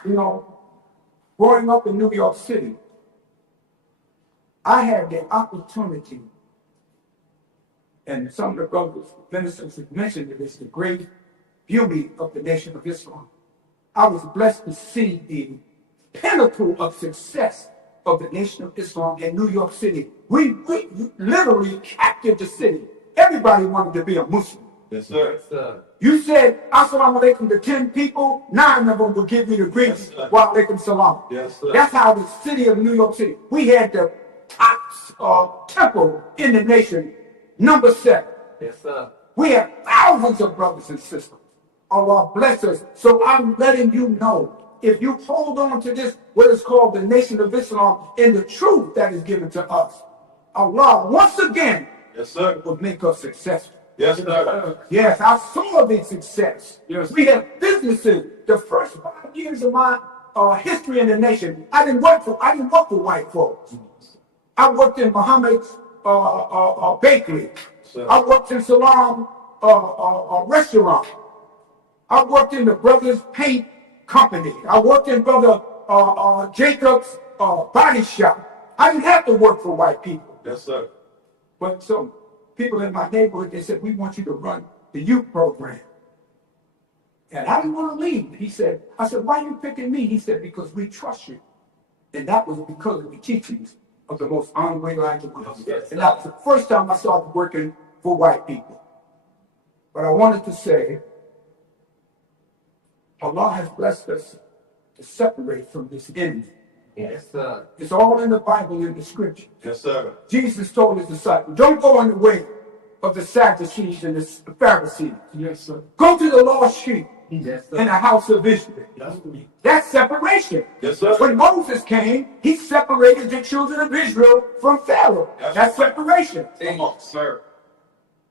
You know, growing up in New York City, I had the opportunity, and some of the brothers, ministers have mentioned this, the great beauty of the Nation of Islam. I was blessed to see the pinnacle of success of the Nation of Islam in New York City. We literally captured the city. Everybody wanted to be a Muslim. Yes, sir. Yes, sir. You said, Assalamu alaikum to 10 people, 9 of them will give you the greetings. Wa alaikum salam. Yes, sir. That's how the city of New York City. We had the top temple in the nation, number 7. Yes, sir. We have thousands of brothers and sisters. Allah bless us. So I'm letting you know, if you hold on to this, what is called the Nation of Islam, and the truth that is given to us, Allah once again, yes, sir, will make us successful. Yes, sir. Yes, I saw the success. Yes. We have businesses. The first 5 years of my history in the nation, I didn't work for white folks. I worked in Muhammad's bakery. Sir. I worked in Salam restaurant. I worked in the Brothers Paint Company. I worked in Brother Jacob's body shop. I didn't have to work for white people. Yes, sir. But some people in my neighborhood, they said, we want you to run the youth program. And I didn't want to leave. I said, why are you picking me? He said, because we trust you. And that was because of the teachings of the most honorable Elijah Muhammad. Yes, and that was the first time I started working for white people. But I wanted to say, Allah has blessed us to separate from this enemy. Yes, sir. It's all in the Bible, in the scripture. Yes, sir. Jesus told his disciples, don't go on the way of the Sadducees and the Pharisees. Yes, sir. Go to the lost sheep. Yes, sir. In the house of Israel. That's separation. Yes, sir. When Moses came, he separated the children of Israel from Pharaoh. That's separation. Come on, sir.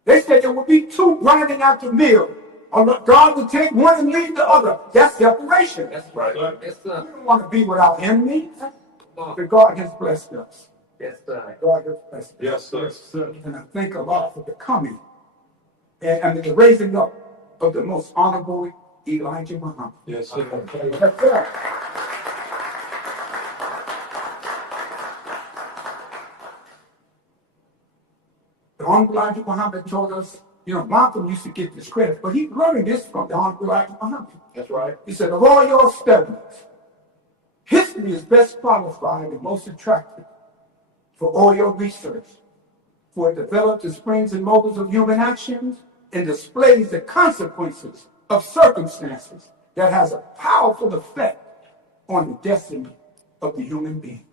They said there would be 2 grinding out the mill. Or God would take one and leave the other. That's separation. That's right. Yes, sir. We don't want to be without enemies. But God has blessed us. Yes, sir. God has blessed us. Yes, sir. Yes, sir. And I thank Allah for the coming and the raising up of the most honorable Elijah Muhammad. Yes, sir. Yes, sir. The Honorable Elijah Muhammad told us, you know, Malcolm used to get this credit, but he learned this from the Honorable Elijah Muhammad. That's right. He said, of all your studies, history is best qualified and most attractive for all your research, for it develops the springs and motives of human actions and displays the consequences of circumstances that has a powerful effect on the destiny of the human being.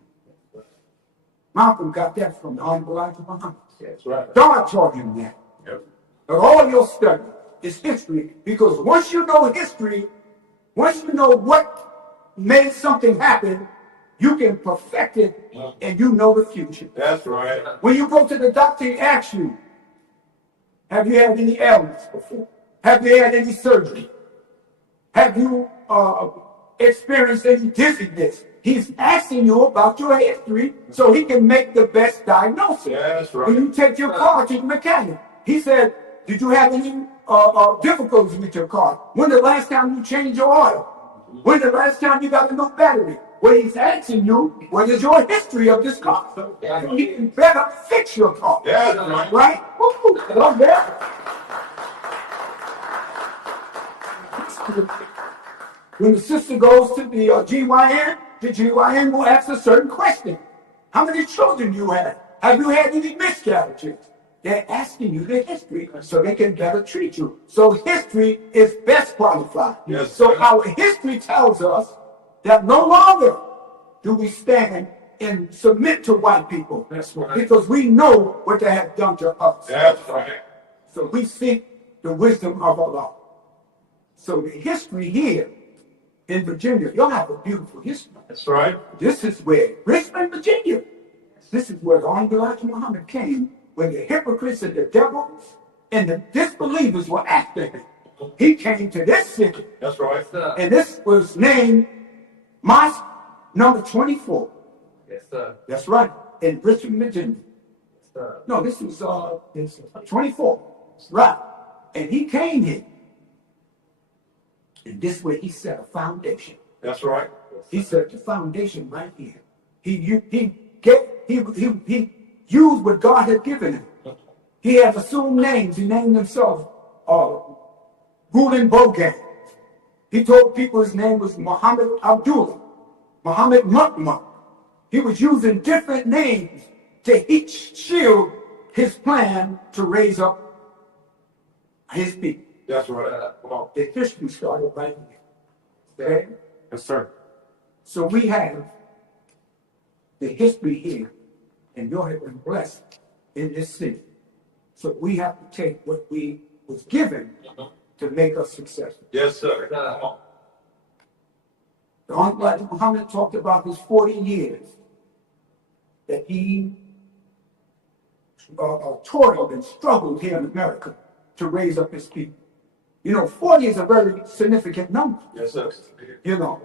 Malcolm got that from the Honorable Elijah Muhammad. That's right. God taught him that. Yep. But all your study is history, because once you know history, once you know what made something happen, you can perfect it and you know the future. That's right. When you go to the doctor, he asks you, have you had any ailments before? Have you had any surgery? Have you experienced any dizziness? He's asking you about your history so he can make the best diagnosis. That's right. When you take your car to the mechanic, he said, did you have any difficulties with your car? When the last time you changed your oil? When the last time you got a new battery? Well, he's asking you, what is your history of this car? So he can better fix your car. Yeah, right. Right? Woo-hoo. Love that. When the sister goes to the GYN, the GYN will ask a certain question. How many children do you have? Have you had any miscarriages? They're asking you the history so they can better treat you. So history is best qualified. Yes. So our history tells us that no longer do we stand and submit to white people. That's right. Because we know what they have done to us. That's right. So we seek the wisdom of Allah. So the history here in Virginia, y'all have a beautiful history. That's right. This is where, Richmond, Virginia, this is where the Elijah Muhammad came, where the hypocrites and the devils and the disbelievers were acting. He came to this city, That's right. and this was named Mosque number 24. Yes, sir. That's right, in Richmond, Virginia. Yes, sir. No, this was it's 24. Right. And he came here. And this way he set a foundation. That's right. He set the foundation right here. He used what God had given him. He had assumed names. He named himself Gulen Bogan. He told people his name was Muhammad Abdullah, Muhammad Mutma. He was using different names to shield his plan to raise up his people. That's right. The history started right here. Okay? Yes, sir. So we have the history here, and you have been blessed in this city. So we have to take what we was given to make us successful. Yes, sir. Like Muhammad talked about his 40 years that he toiled and struggled here in America to raise up his people. You know, 40 is a very significant number. Yes, sir. You know,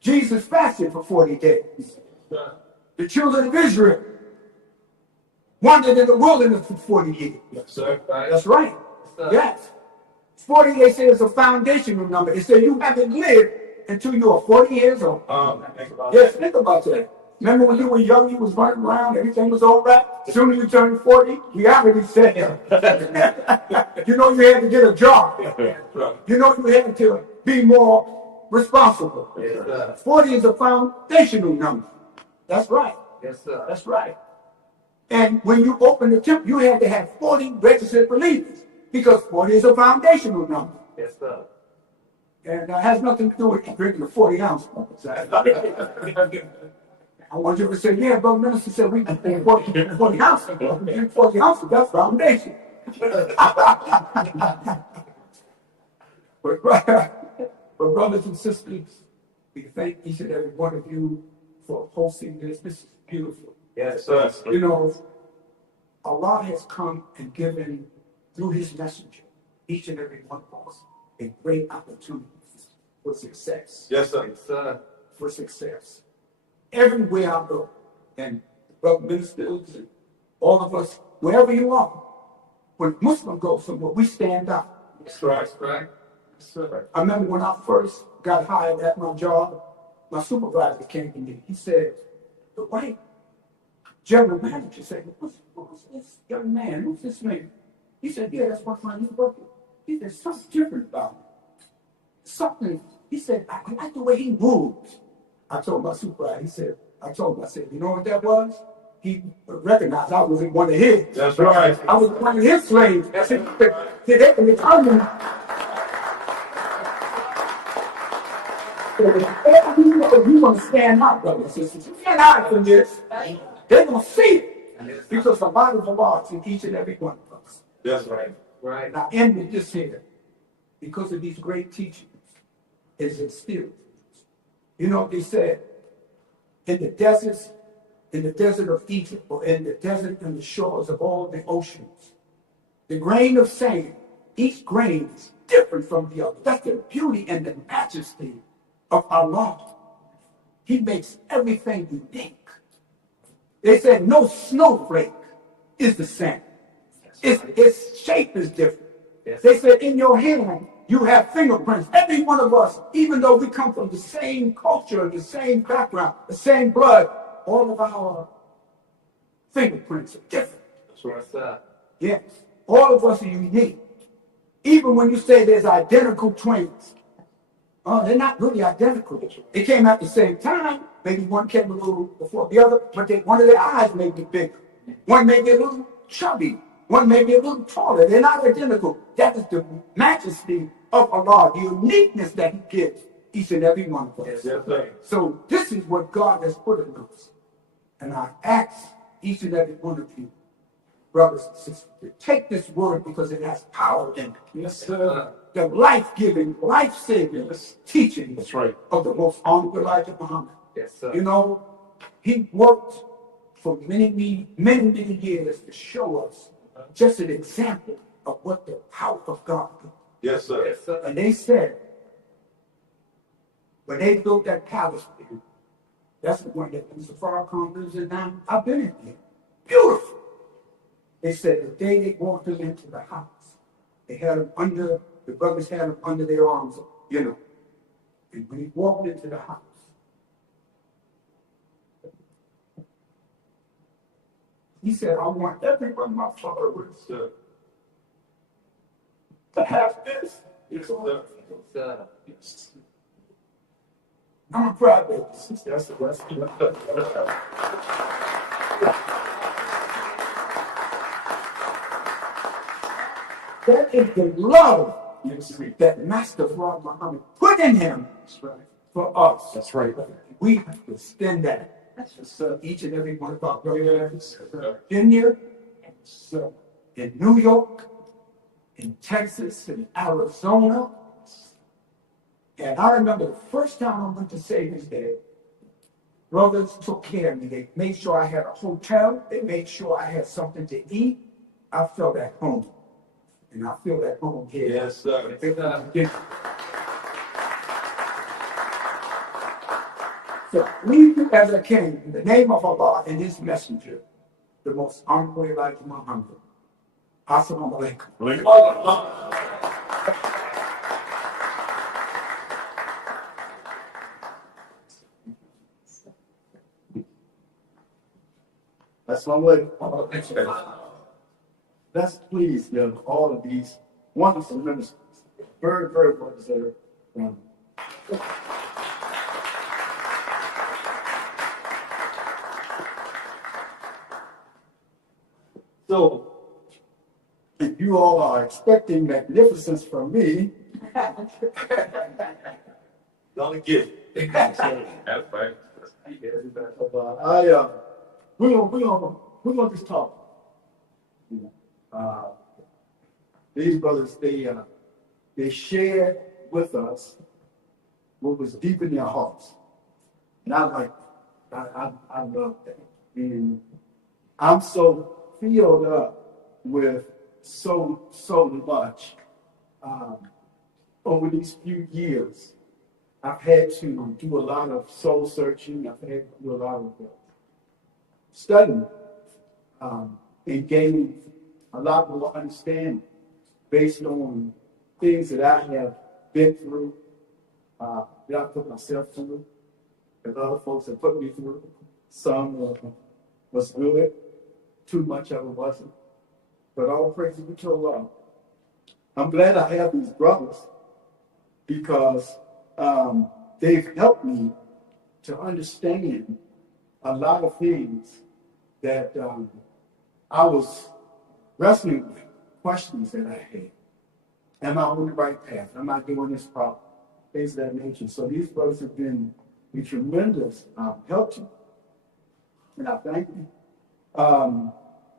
Jesus fasted for 40 days. The children of Israel wandered in the wilderness for 40 years. Yes, sir. That's right. Yes. 40, they say, is a foundational number. They say you haven't lived until you are 40 years old. Yes, think about that. Remember when you were young, you was running around, everything was all right? As soon as you turned 40, reality set in. You know you had to get a job. You know you had to be more responsible. 40 is a foundational number. That's right. Yes, sir. That's right. And when you opened the temple, you had to have 40 registered believers because 40 is a foundational number. Yes, sir. And it has nothing to do with drinking a 40 ounce. I want you to say, yeah, Brother Minister said we can drink 40 ounces. 40 ounces, that's foundation. But brothers and sisters, we thank each and every one of you for hosting this. This is beautiful. Yes, sir. You know, Allah has come and given, through his messenger, each and every one of us a great opportunity for success. Yes, sir. Yes, sir. For success. Everywhere I go, and brother ministers, and all of us, wherever you are, when Muslim goes somewhere, we stand up. That's right. That's right. Yes, sir. I remember when I first got hired at my job, my supervisor came to me. He said, the white general manager said, who's this young man? Who's this man? He said, yeah, that's my friend. He's working. He said, something different about him. Something. He said, I like the way he moves. I told my supervisor, I said, you know what that was? He recognized I was one of his. That's right. I was one of his slaves. That's it. They can determine. If you want to stand out, brothers and sisters, you can't hide from this. They're going to see it. Because the body of Allah is in each and every one of us. That's right. Right. And I end with this here. Because of these great teachings, is instilled. You know what they said? In the desert of Egypt, or in the desert and the shores of all the oceans, the grain of sand, each grain is different from the other. That's the beauty and the majesty of Allah. He makes everything unique. They said no snowflake is the same. Its shape is different. They said in your hand, you have fingerprints. Every one of us, even though we come from the same culture, the same background, the same blood, all of our fingerprints are different. That's right, sir. Yes, all of us are unique. Even when you say there's identical twins, They're not really identical. They came at the same time. Maybe one came a little before the other, but one of their eyes may be bigger. One may be a little chubby. One may be a little taller. They're not identical. That is the majesty of Allah, the uniqueness that He gives each and every one of us. Yes, sir. So this is what God has put in us. And I ask each and every one of you, brothers and sisters, to take this word because it has power in it. Yes, sir. The life-giving, life-saving teaching That's right. of the most honorable Elijah Muhammad. Yes, sir. You know, he worked for many, many, many years to show us just an example of what the power of God is. Yes, sir. Yes, sir. And they said, when they built that palace, that's the one that Mr. Farrakhan lives in now. I've been in there. Beautiful. They said the day they walked them into the house, they had them under, the brothers had them under their arms, you know. And when he walked into the house, he said, I want everyone my father would Sir. to have this. Yes, sir. Yes, sir. I'm a proud baby. That's the rest. That is the love that Master Farad Muhammad put in him for us. That's right. We have to extend that. So each and every one of our brothers in here, so in New York, in Texas, in Arizona. And I remember the first time I went to Savior's Day, brothers took care of me. They made sure I had a hotel. They made sure I had something to eat. I felt at home. And I feel at home here. Yes, sir. So leave you as I came in the name of Allah and His messenger, the most honorable Elijah Muhammad. Assalamu alaikum. That's my way. Let's please give all of these wonderful ministers, very, very well deserved. So, if you all are expecting magnificence from me, Gonna get it. That's right. we're gonna just talk. These brothers, they shared with us what was deep in their hearts, and I love that, and I'm so filled up with so much over these few years. I've had to do a lot of soul searching. I've had to do a lot of studying and gaining a lot more understanding based on things that I have been through, that I put myself through, that other folks have put me through. Some was good, too much of it wasn't. But all praise be to Allah. I'm glad I have these brothers because they've helped me to understand a lot of things that I was wrestling with, questions that I had. Am I on the right path? Am I doing this properly? Things of that nature. So these brothers have been a tremendous help to me. And I thank you.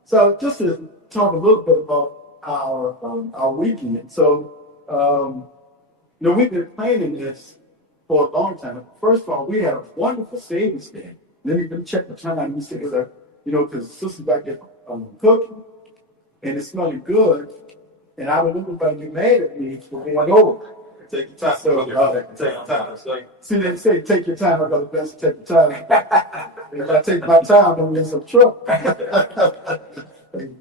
So just to talk a little bit about our weekend. So, we've been planning this for a long time. First of all, we had a wonderful Savior's Day. Let me check the time. You see, because the sister's back there cooking, and it's smelling good. And I don't want anybody to get mad at me for going over. Take your time. Take your time. See, they say take your time. I got the best to take your time. If I take my time, I'm going to get some trouble.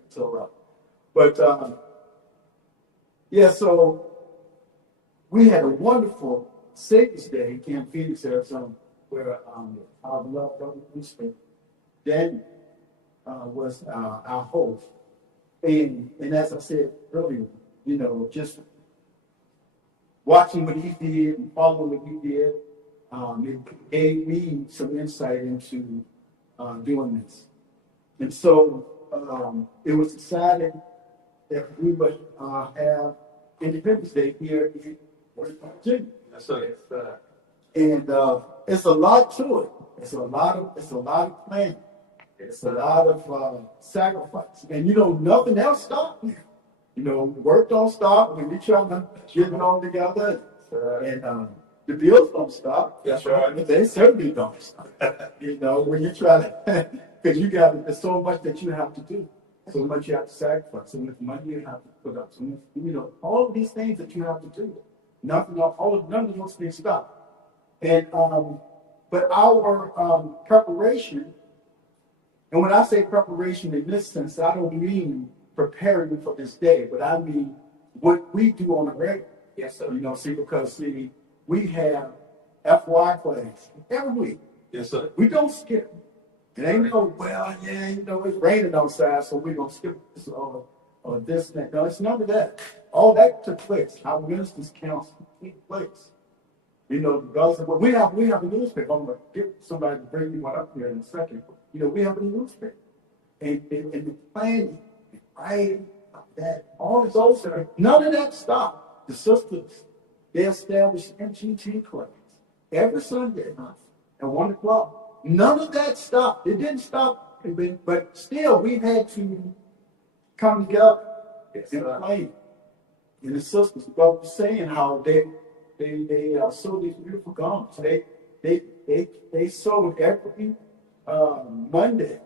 So, but so we had a wonderful Savior's Day in Camp Phoenix, Arizona, where our beloved brother Mr. Daniel was our host. And as I said earlier, just watching what he did and following what he did, it gave me some insight into doing this. And so it was decided that we would have Independence Day here in West Virginia. Yes, sir. And it's a lot to it. It's a lot of planning. It's a lot of sacrifice. And nothing else stops you. Work don't stop when you're trying to get it all together. And the bills don't stop. That's right. They certainly don't stop. When you're trying to, because there's so much that you have to do. So much you have to sacrifice. So much money you have to put up. So much, all of these things that you have to do. None of those things stop. And but our preparation, and when I say preparation in this sense, I don't mean preparing for this day, but I mean what we do on a regular. Yes, sir. Because we have FY class every week. Yes, sir. We don't skip. It ain't it's raining outside, so we're gonna skip this or this and that. No, it's none of that. All that took place. Our ministers' council took place. Because we have a newspaper. I'm gonna get somebody to bring me one up here in a second. We have a newspaper. And the planning, and writing, that, all of those things, none of that stopped. The sisters, they established MGT class every Sunday night at 1 o'clock. None of that stopped. It didn't stop, but still we had to come together and play. And the sisters were saying how they sewed these beautiful garments. They sewed every Monday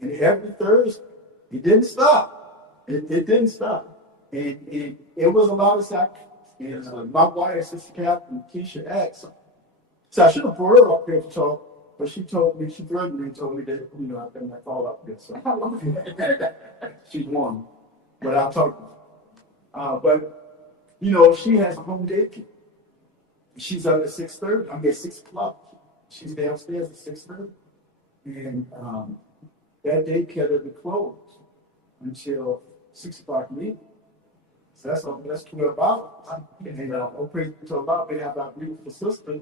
and every Thursday. It didn't stop. It didn't stop. And it was a lot of sacrifice. And my wife, Sister Captain Keisha asked. So I should have brought her up here to talk, but she threatened me and told me that, I couldn't call up here. So she's one. But I'll talk to her. But she has a home daycare. She's up at 6:30. I'm at 6 o'clock. She's downstairs at 6:30. And that daycare will be closed until 6 o'clock immediately. So that's 12 hours. And praise to about we have our beautiful sister,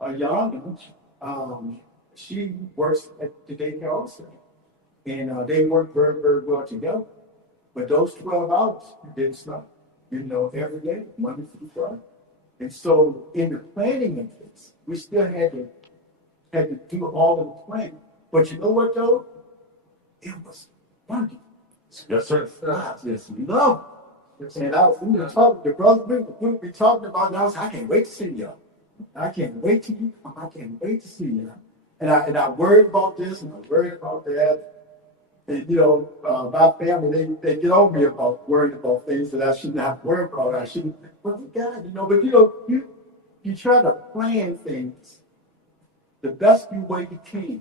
Yana. She works at the daycare also. And they work very, very well together. But those 12 hours didn't stop. Every day, Monday through Friday. And so in the planning of this, we still had to do all of the planning. But you know what though? It was wonderful. Yes, sir. I just love it. And we were talking, the brother, we would be talking about it, and I was like, I can't wait to see y'all. I can't wait to you. I can't wait to see you. And I worried about this and I worried about that. And my family, they get on me about worrying about things that I shouldn't have to worry about. I shouldn't. But but you try to plan things the best way you can,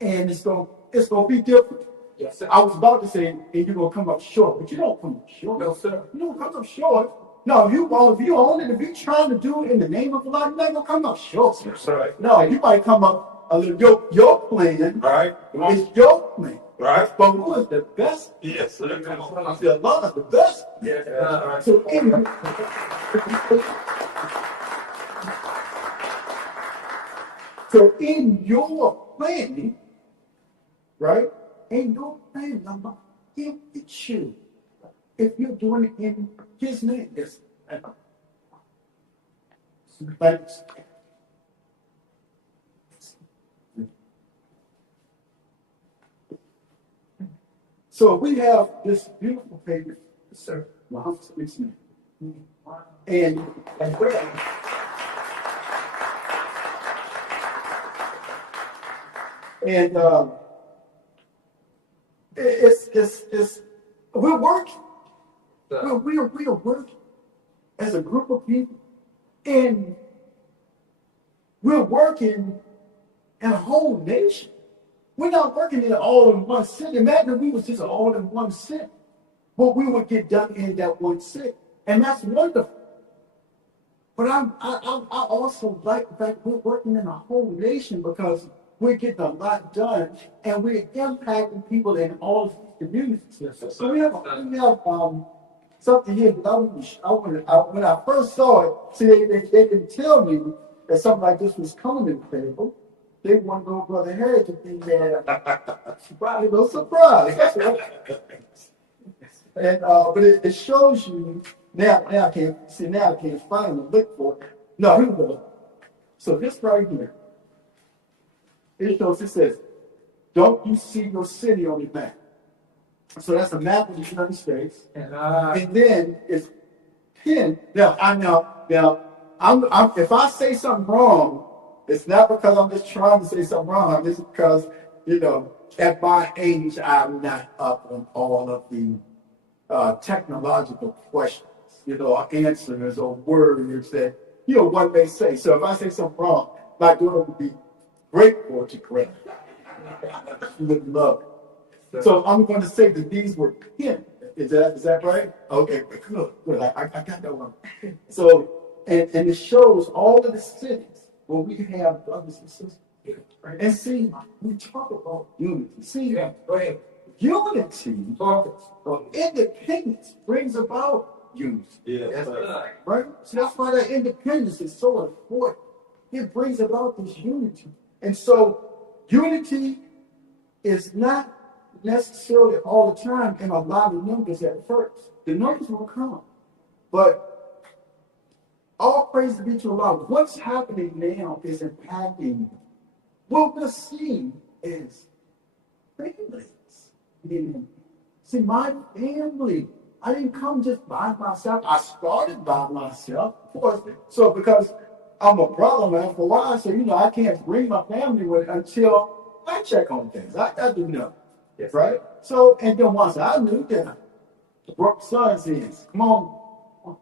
and it's gonna be different. Yes, sir. I was about to say, and you're gonna come up short, but you don't come up short. No, sir. You don't come up short. No, if you're trying to do it in the name of Allah, you're not gonna come up short. Yes, sir. No, you might come up a little. Your plan Right. is your plan. Right. But who is the best? Yes, sir. Come on. I feel Allah is the best. Yes, sir. So in your planning, right? In your planning, Allah, He'll get you. If you're doing it in His name, yes. Thanks. So we have this beautiful paper, sir, Muhammad Smith. And it's we're working. We are working as a group of people, and we're working in a whole nation. We're not working in all in one city. Imagine if we was just all in one city. What we would get done in that one city. And that's wonderful. But I also like the fact we're working in a whole nation because we're getting a lot done and we're impacting people in all of these communities. Yes, So we have something here, but when I first saw it, see, they didn't tell me that something like this was coming in the paper. They want to know Brother Harry to be there. Probably no surprise. And but it shows you now. Now I can't see. Now I can't find it. Look for it. No, here we go. So this right here, it shows. It says, "Don't you see your city on the map?" So that's a map of the United States, and then it's pinned. Now if I say something wrong, it's not because I'm just trying to say something wrong. It's because at my age, I'm not up on all of the technological questions, answers or words that, one may say. So if I say something wrong, my daughter would be grateful to correct me. She would love it. So I'm going to say that these were pinned. Is that right? Okay, good. I got that one. So, and it shows all of the cities where we have brothers and sisters. And see, we talk about unity. See, unity or independence brings about unity. Yes, right? So that's why that independence is so important. It brings about this unity. And so unity is not necessarily all the time in a lot of numbers at first. The numbers will come. But all praise be to Allah. What's happening now is impacting what we're seeing is families. See, my family, I didn't come just by myself. I started by myself, of course. So because I'm a brother, man, for a while, so I can't bring my family with until I check on things. I do know. Yes. Right? So, and then once I knew that the Brooke sons is, come on,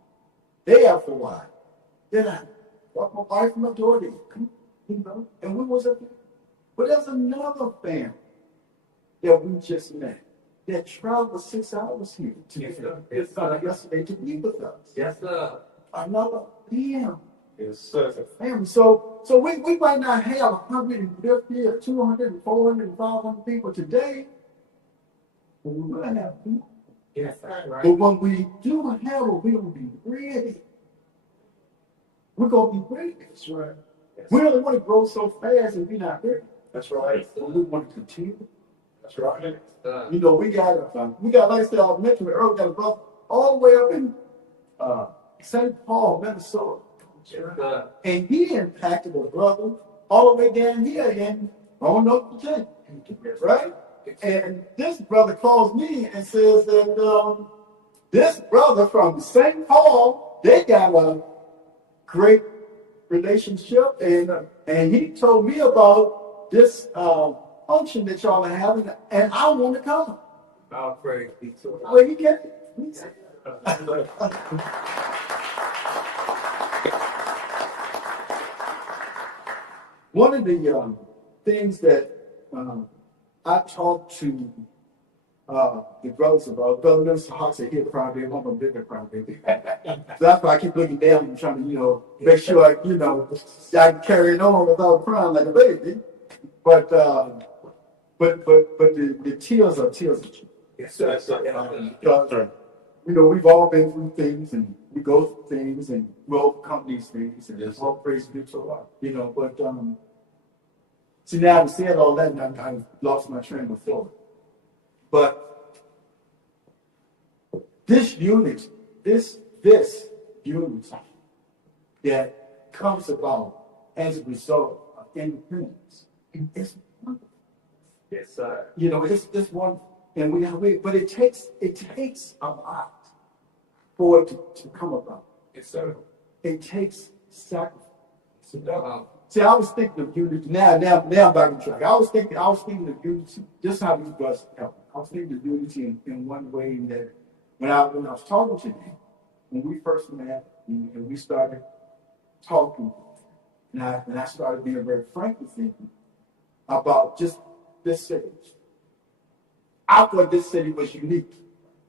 they have for a while. Then I brought my wife and my daughter, come on, and we was up there. But there's another family that we just met that traveled 6 hours here yesterday to be with us. Yes, sir. Another family. yes, sir. Family. So we might not have 150 or 200 400 500 people today, but we're going to have people. Yes, sir. Right. But when we do have it, we're going to be ready. We're going to be ready. That's right. Yes. We don't want to grow so fast and be not ready. That's right. But we want to continue. That's right. We got like I said, I mentioned earlier, got a brother all the way up in St. Paul, Minnesota. And he impacted a brother all the way down here in Roanoke, Virginia. Right? And this brother calls me and says that this brother from St. Paul, they got a great relationship, and he told me about this function that y'all are having, and I want to come. I'll pray. Well, he can. One of the things that I talked to the brothers about, Brother Minister Hawks said, "Here, crybaby, I'm a bigger crybaby." So that's why I keep looking down and trying to, make sure I can carry it on without crying like a baby. But the tears are tears of joy. Yes, sir. Because, we've all been through things, and we go through things, and we overcome these things, and it's all praise be to Allah. But see, now I've said all that, and I've lost my train of thought. But this unity, this unity that comes about as a result of independence, it's wonderful. Yes, sir. It's one, and but it takes a lot for it to come about. Yes, sir. It takes sacrifice. See, I was thinking of unity. Now I'm back on track. I was thinking of unity. Just how these brothers help. I was thinking of unity in one way that when I was talking to them, when we first met and we started talking, and I started being very frank with them about just this city. I thought this city was unique,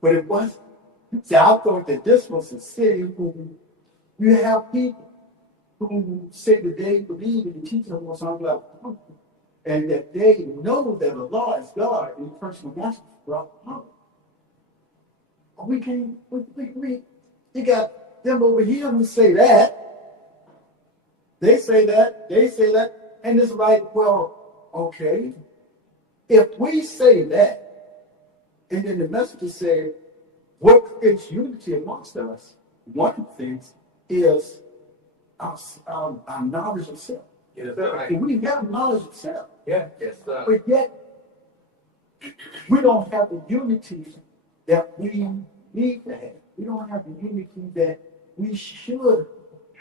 but it wasn't. See, I thought that this was a city who you have people who say that they believe in the teaching of Muhammad, and that they know that Allah is God in personal master for Muhammad. We can't, you got them over here who say that. They say that, and it's like, well, okay, if we say that, and then the message said, what creates unity amongst us? One of the things is our knowledge of self. Yes, sir. And we have knowledge of self, Yeah. Yes, sir. but yet we don't have the unity that we need to have. We don't have the unity that we should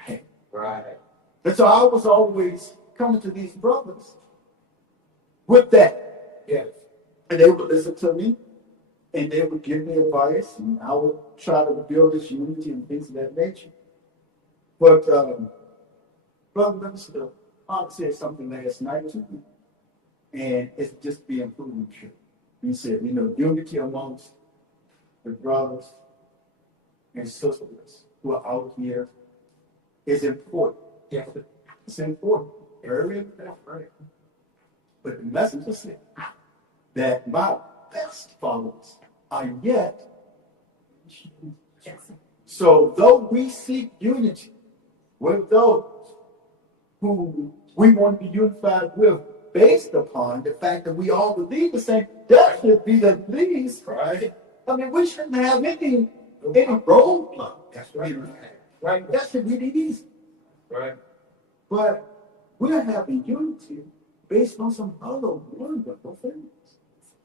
have. Right. And so I was always coming to these brothers with that. Yes. And they would listen to me, and they would give me advice, and I would try to build this unity and things of that nature. But Brother Minister Hart said something last night to me, and it's just being proven true. He said, unity amongst the brothers and sisters who are out here is important. Yes. It's important. Very important. Right? But the messenger said that my best followers are yet. So though we seek unity with those who we want to be unified with based upon the fact that we all believe the same, that should be the least. Right. I mean, we shouldn't have any roadblock. That's right. Right? That should be the easy. Right. But we're having unity based on some other wonderful things.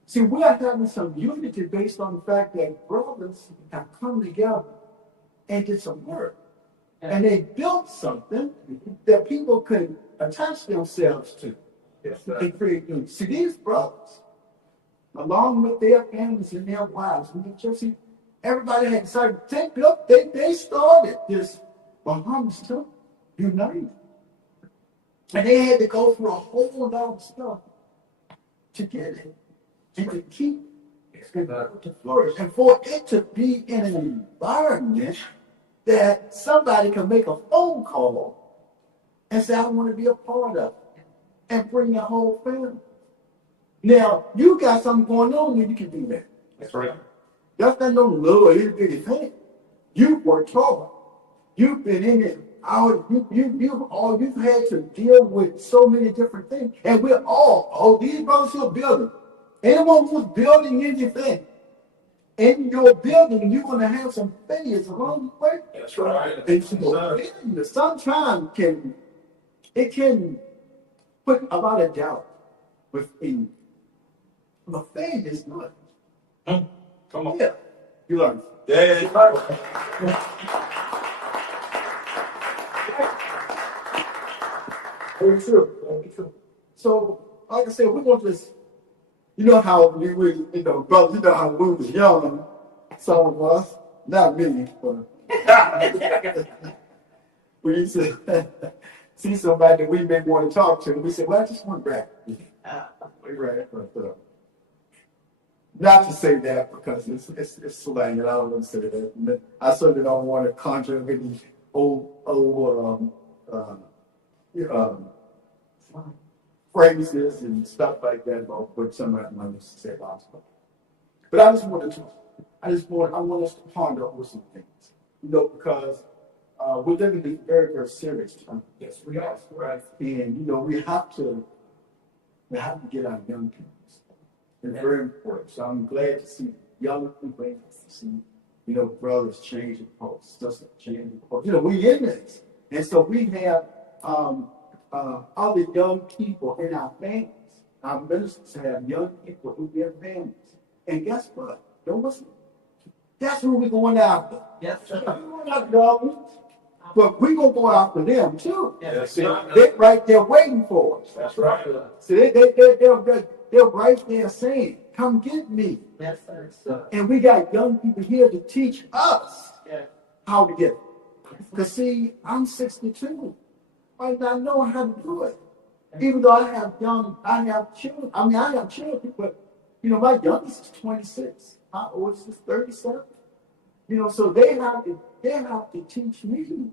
See, we are having some unity based on the fact that brothers have come together and did some work. And they built something that people could attach themselves to. Yes, sir. And create unity. See, these brothers, along with their families and their wives, and their children, everybody had decided they started this Bahamas Temple United. And they had to go through a whole lot of stuff to get it and to keep it and to flourish. And for it to be in an environment that somebody can make a phone call and say, I want to be a part of it, and bring your whole family. Now, you got something going on when you can do that. That's right. That's not no little itty bitty thing. You've worked hard. You've been in it. You've had to deal with so many different things. And we're all these brothers who are building. Anyone who's building anything, in your building, you're going to have some failures along the way. That's right. And so, sometimes it can put a lot of doubt within you. But faith is good. Come on. Yeah, you learn. Yeah. Very true. Very true. So, like I said, we want this. You know how we brothers, you know how we was young, some of us, not me, but we used to see somebody that we may want to talk to, and we said, well, I just want to rap. We rap, but not to say that because it's slang, and I don't want to say that. I certainly don't want to conjure up any old phrases and stuff like that about what somebody might used to say about stuff. But I want us to ponder over some things, because we're living in very, very serious times. Yes, we are. Right. And we have to get our young people. It's very important. So I'm glad to see young people, to see brothers changing posts, sisters changing posts. We in this, and so we have other young people in our families. Our ministers have young people who have families, and guess what? Don't listen. That's who we're going after. Yes, sir. We're going after others, but we're gonna go after them too. Yes, They're right there waiting for us. That's right. So they're right there saying, "Come get me." Yes, sir. And we got young people here to teach us Yeah. how to get it. Because see, I'm 62. I might not know how to do it. Even though I have children. I have children, but my youngest is 26. My oldest is 37. So they have to teach me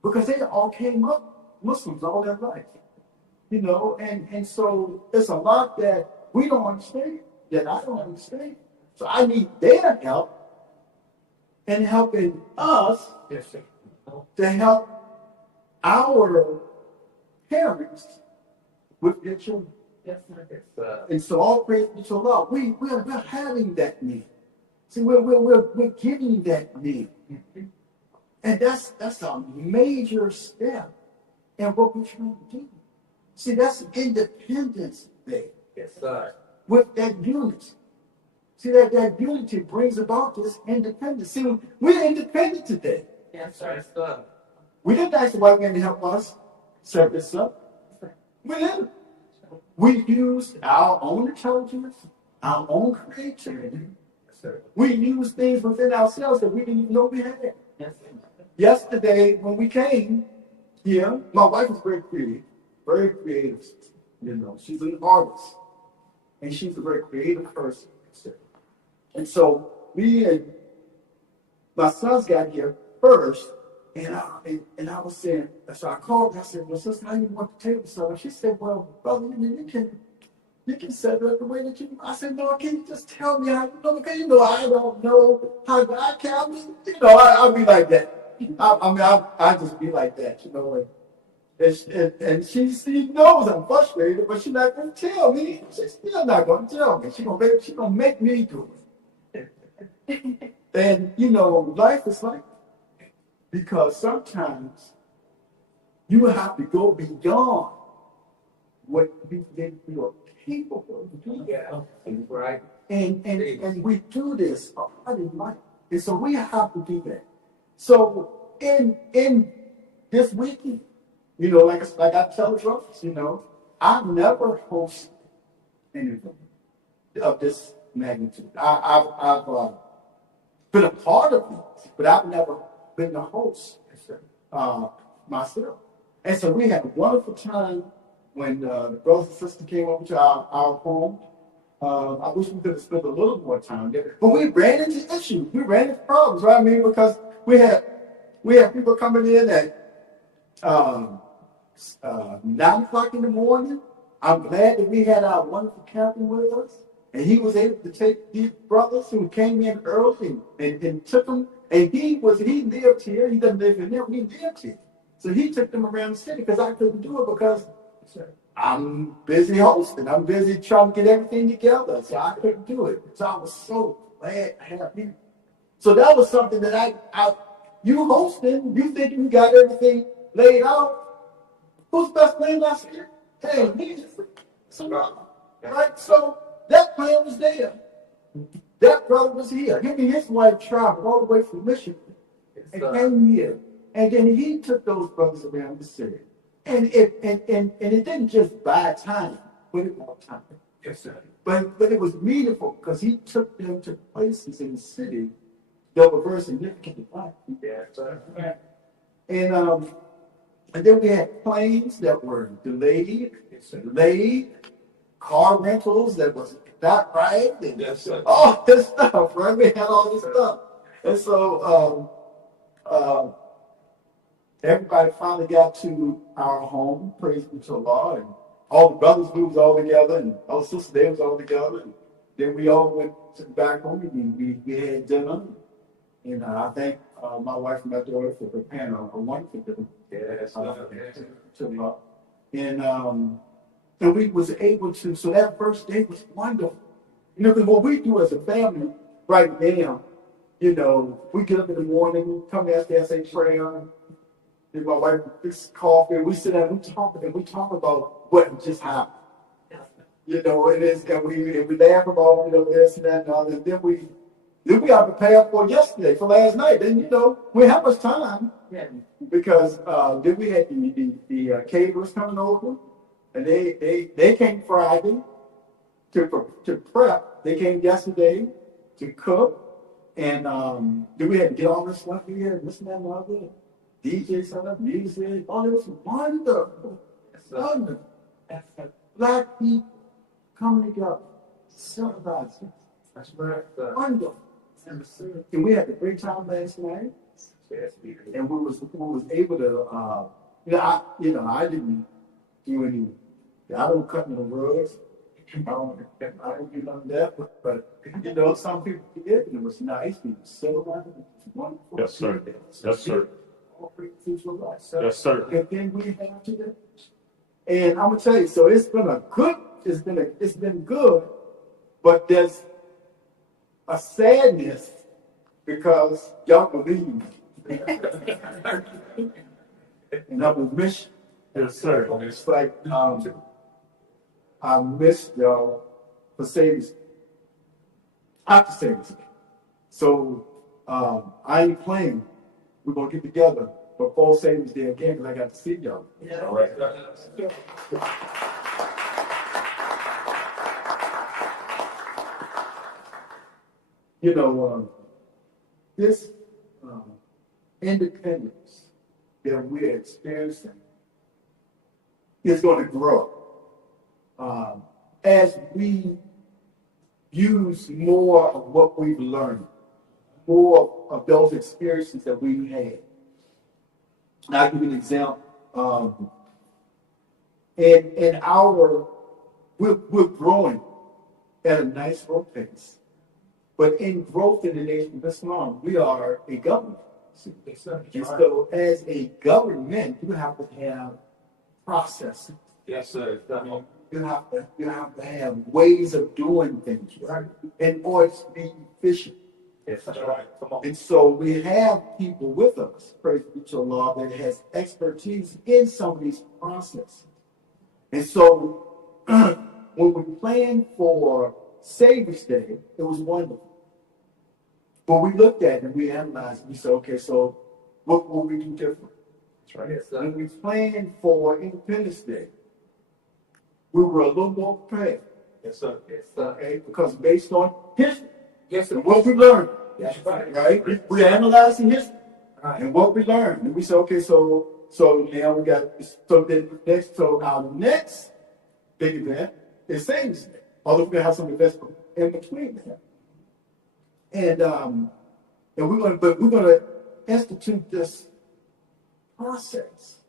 because they all came up Muslims all their life. And so there's a lot that we don't understand, that I don't understand. So I need their help and helping us Yes, sir. to help our parents with their children. Yes, sir. Yes, sir. And so all praise be to Allah. We're having that need. See, we're giving that need. And that's a major step in what we're trying to do. See, that's Independence Day Yes, sir. with that unity. See, that unity brings about this independence. See, we're independent today. Yes, sir. Yes, sir. We didn't ask the white man to help us serve this up. We didn't. We used our own intelligence, our own creativity. Yes, sir. We used things within ourselves that we didn't even know we had. Yes, sir. Yesterday, when we came here, my wife is very creative. Very creative. You know, she's an artist. And she's a very creative person. And so me and my sons got here first, and I was saying, so I called her, I said, well, sister, how you want the table set up? She said, well, brother, you can set it up the way that you. I said, no, can you just tell me how you know? Because you know I don't know how I can. I mean, you know, I'll be like that. I just be like that, you know. And she knows I'm frustrated, but she's not going to tell me. She's still not going to tell me. She's gonna make me do it. And you know, life is like that. Because sometimes you have to go beyond what you think you are capable of doing. Yeah. Right. And we do this a lot in life. And so we have to do that. So in this weekend, you know, like I tell the brothers, you know, I've never hosted anything of this magnitude. I've been a part of it, but I've never been the host myself. And so we had a wonderful time when the brothers and sisters came over to our home. I wish we could have spent a little more time there, but we ran into issues. We ran into problems, right? I mean, because we had people coming in at 9 o'clock in the morning. I'm glad that we had our wonderful captain with us, and he was able to take these brothers who came in early and took them. And he lived here. He doesn't live in there. We lived here, so he took them around the city because I couldn't do it because I'm busy hosting. I'm busy trying to get everything together, so I couldn't do it. So I was so glad to have him. So that was something that you hosting, you think you got everything laid out. Who's best playing last year? Hey, me. So, right? So that plan was there. That brother was here. Him and his wife traveled all the way from Michigan and came here. And then he took those brothers around the city. And it didn't just buy time, but it bought time. Yes, sir. But it was meaningful because he took them to places in the city that were very significant to life. Yes, sir. And then we had planes that were delayed, car rentals that was not right, and Yes, sir. all this stuff, right? We had all this stuff. And so everybody finally got to our home, praise be to Allah, and all the brothers, we was all together, and all the sisters, they was all together. And then we all went to the back home, and we had dinner. And I thank my wife and my daughter for preparing a wonderful dinner. Yes, To and we was able to, so that first day was wonderful. You know, because what we do as a family right now, you know, we get up in the morning, come downstairs, say prayer, and my wife fix coffee, and we sit down and we talk about what just happened. You know, and we laugh about, you know, this and that and all, and then we got to prepare for yesterday, for last night. And, you know, we have much time. Yeah. Because then we had the caterers coming over, and they came Friday to prep. They came yesterday to cook, and then we had to get all this stuff here, this and that and all that. DJ set up music. Oh, it was wonderful. Wonderful. Black people coming together, celebrating. That's right. Wonderful. And we had a great time last night. And we was able to, I didn't do any, I don't cut no rugs. I don't be on that, but you know, some people did, and it was nice. It was civilized. It was wonderful. Yes, sir. Yes, sir. All three things were right. Yes, sir. And then we have today. And I'm gonna tell you, so it's been good, but there's a sadness because y'all believe me. And I will miss you. Yes, sir. It's like I missed y'all for savings. After savings. So I ain't playing. We're gonna get together before savings day again because I got to see y'all. Yeah. All right. You know, this independence that we're experiencing is going to grow as we use more of what we've learned, more of those experiences that we've had. And I'll give you an example. We're growing at a nice growth pace. But in growth in the nation of Islam, we are a government. And so as a government, you have to have processes. Yes, sir. You have to have ways of doing things, right? In order to be efficient. Yes, that's right. Come on. And so we have people with us, praise be to Allah, that has expertise in some of these processes. And so when we planned for Savior's Day, it was wonderful. But we looked at it and we analyzed it. We said, okay, so what will we do different? That's right. Yes, sir. When we planned for Independence Day, we were a little more prepared. Yes, sir. Yes, sir. Okay, because based on history Yes, sir. and what we learned, That's right. right? We analyzed the history Right. and what we learned, and we said, okay, so now we got our next big event is Savior's Day. Although we're gonna have some events in between that, and we're gonna institute this process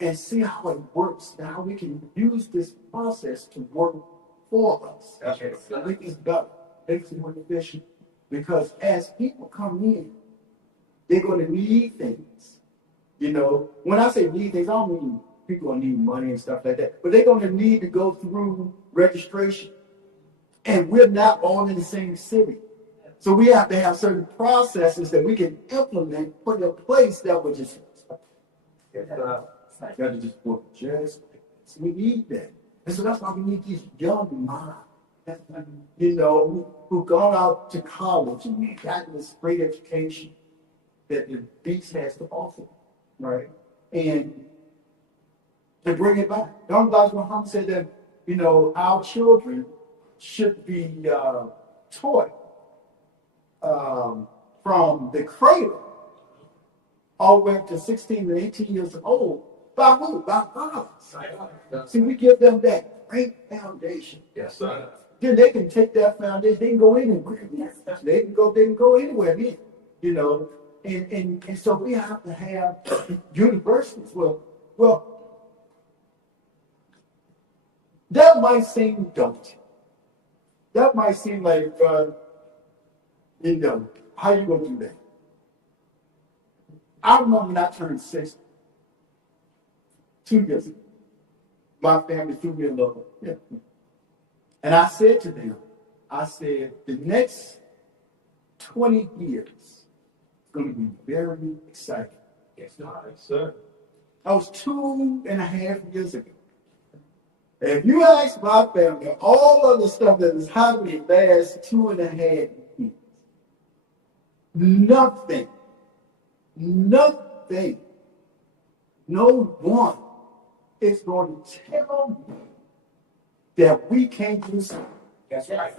and see how it works and how we can use this process to work for us. That's right. So make this better, make it more efficient. Because as people come in, they're going to need things. You know, when I say need things, I don't mean people gonna need money and stuff like that, but they're going to need to go through registration. And we're not all in the same city. So we have to have certain processes that we can implement, put in place that would just Yes, sir. got to just work just. So we need that. And so that's why we need these young minds, you know, who've gone out to college and gotten this great education that the beach has to offer, right? And to bring it back. Young Elijah Muhammad said that, you know, our children should be taught from the cradle all the way up to 16 and 18 years old. By who? By fathers. See, we give them that great foundation. Yes, sir. Then they can take that foundation, they can go anywhere. They can go anywhere here, you know. And so we have to have universities. Well, that might seem daunting. That might seem like, you know, how you gonna do that? I remember when I turned 60, 2 years ago. My family threw me a little. Yeah. And I said to them, I said, the next 20 years is going to be very exciting. Yes, sir. I was 2.5 years ago. If you ask my family, all of the stuff that has happened the last 2.5 years, nothing, no one is going to tell me that we can't do something. That's right.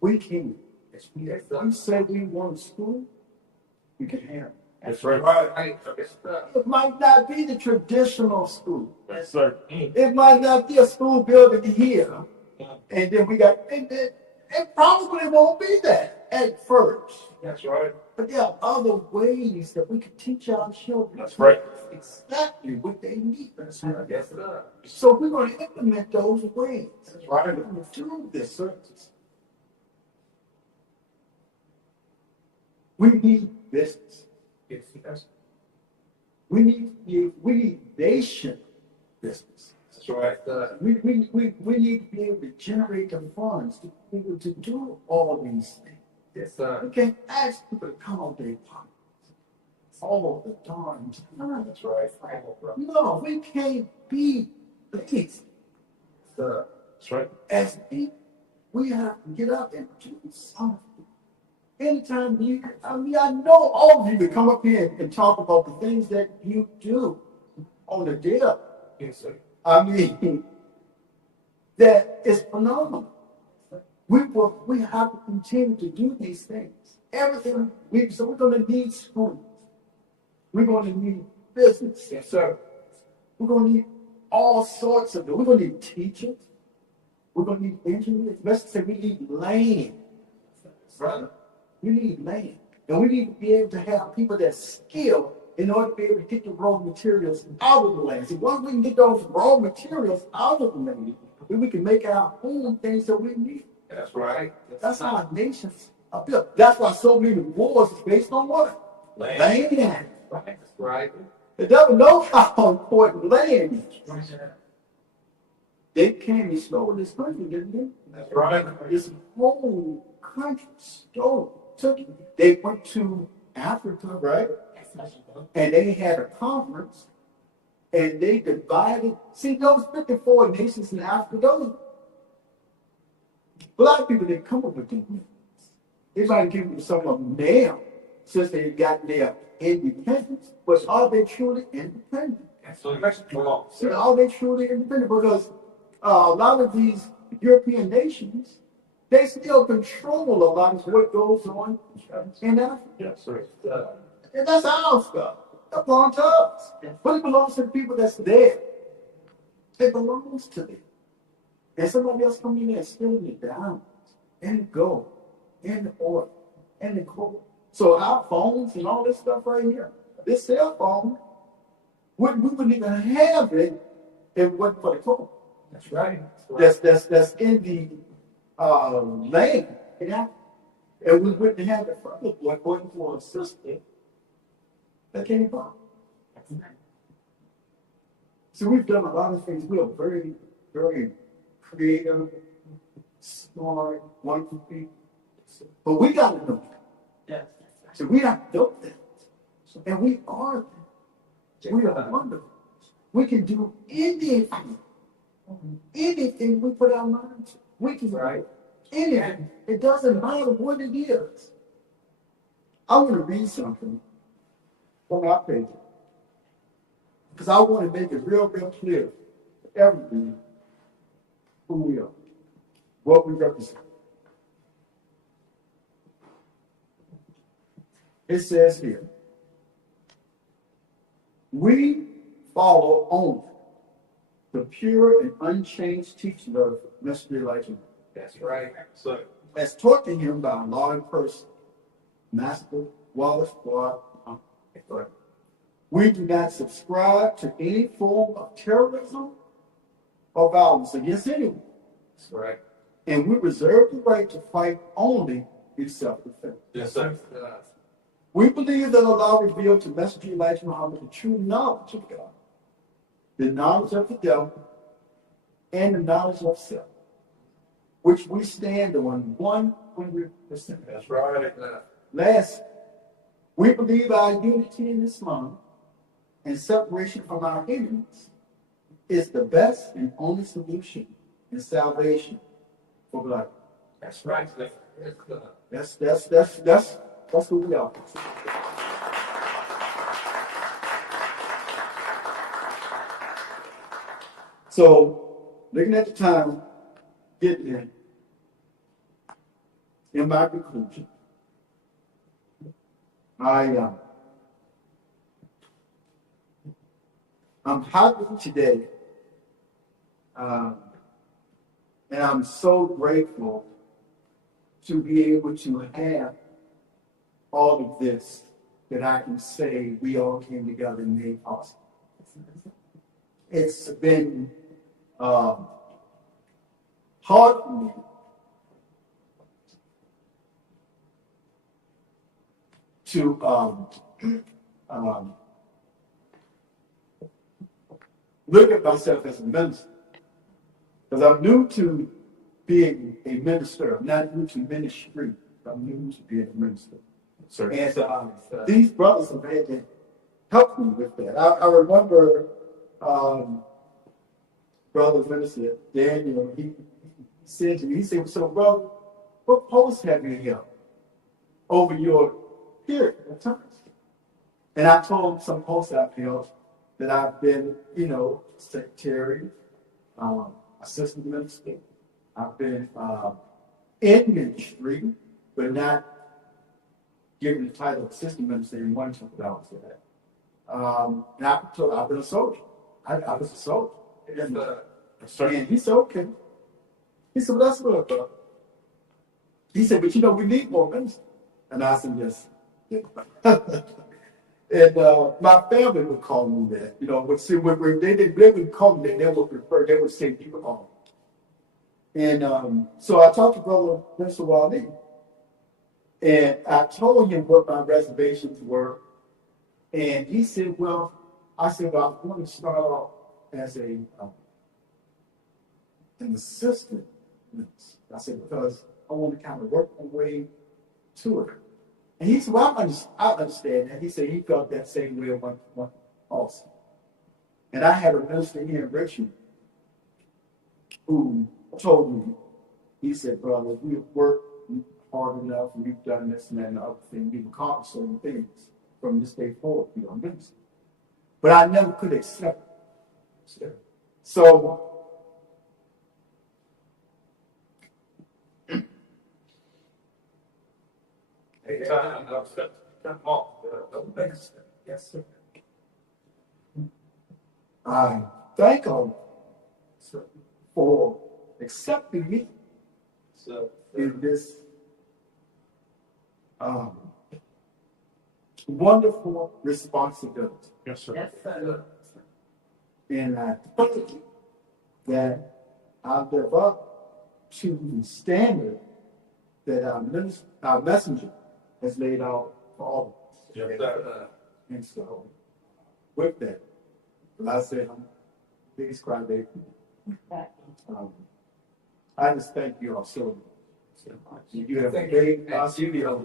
We can. Yes, sir. If we say we want school, we can have it. That's right. Right. Yes, sir. It might not be the traditional school. Yes, sir. It might not be a school building here. And then we got, it probably won't be that. at first. That's right. But there are other ways that we can teach our children. That's right. Exactly what they need. That's right. Yes, sir. So we're going to implement those ways. That's right. We're going to do this. We need business. Yes, yes. We need nation business. That's right. We need to be able to generate the funds to be able to do all these things. Yes, sir. We can't ask people to come out their pockets all the darn time. That's right. No, we can't be lazy. That's right. As people, we have to get up and do something. Anytime I know all of you to come up here and talk about the things that you do on the daily. Yes, sir. I mean, that is phenomenal. We have to continue to do these things. Everything. So we're going to need schools. We're going to need business. Yes, sir. We're going to need all sorts of. We're going to need teachers. We're going to need engineers. Let's say we need land. Right. We need land. And we need to be able to have people that's skilled in order to be able to get the raw materials out of the land. So once we can get those raw materials out of the land, then we can make our own things that we need. That's right. That's how our nations are built. That's why so many wars is based on what? Land. Land. That's right. The devil knows how important land is. They came and stole this country, didn't they? That's right. This whole country stole, took it. They went to Africa, right? And they had a conference, and they divided. See, those 54 nations in Africa, those, a lot of people didn't come up with them. They might give them some of them now, since they got their independence, but are they truly independent? So Mexico. See, are they truly independent? Because a lot of these European nations, they still control a lot of what goes on in Africa. Yes, sir. And that's our stuff. That belongs to us. But it belongs to the people that's there. It belongs to them. And somebody else coming in there and stealing the diamonds and the gold and the oil and the gold. So our phones and all this stuff right here, this cell phone, we wouldn't even have it if it wasn't for the gold. That's right. That's in the land. Yeah. And we wouldn't have it for it wasn't for a system that came about. So we've done a lot of things. We are very, very creative, smart, wonderful people. But we got to know that. So we have to know that. And we are that. We are wonderful. We can do anything. Anything we put our mind to. We can do anything. It doesn't matter what it is. I want to read something from our page. Because I want to make it real, real clear for everything who we are, what we represent. It says here, we follow only the pure and unchanged teaching of Mr. Elijah. That's right. So As taught to him by a law in person, Master Wallace Ward. We do not subscribe to any form of terrorism or violence against anyone. that's right. And we reserve the right to fight only in self-defense. Yes, sir. We believe that Allah revealed to Messenger Elijah Muhammad the true knowledge of God, the knowledge of the devil, and the knowledge of self, which we stand on 100%. That's right. Last, we believe our unity in Islam and separation from our enemies is the best and only solution in salvation for black. That's right. That's who we are. So, looking at the time, getting in my conclusion, I'm happy today, and I'm so grateful to be able to have all of this that I can say we all came together and made possible. It's been hard for me to look at myself as a minister, because I'm new to being a minister. I'm not new to ministry. I'm new to being a minister. Sir. And these brothers have had to help me with that. I remember Brother Minister Daniel, he said to me, he said, so brother, what post have you held over your period of time? And I told him some posts I've held that I've been, secretary, assistant minister. I've been in ministry, but not given the title of assistant minister in one chunk of hours for that. And I've been a soldier. I was a soldier. And he said, okay. He said, well, that's good, bro. He said, but we need more ministers. And I said, yes. And my family would call me that. When they would call me that, they would say, you call me. And so I talked to Brother Mr. Wally, and I told him what my reservations were. And he said, well, I want to start off as an assistant. I said, because I want to kind of work my way to it. And he said, well, I understand that. He said he felt that same way one also. And I had a minister here in Richmond who told me, he said, brother, we've worked hard enough and we've done this and that and the other thing. We've accomplished certain things from this day forward, minister. But I never could accept it. So yes, sir. I thank him for accepting me in this wonderful responsibility. Yes, sir. Yes, sir. And I think that I live up to the standard that our messenger has laid out for all of us. Yes, sir. And so, with that, I said, please cry, baby. I just thank you all so much. You have made our studio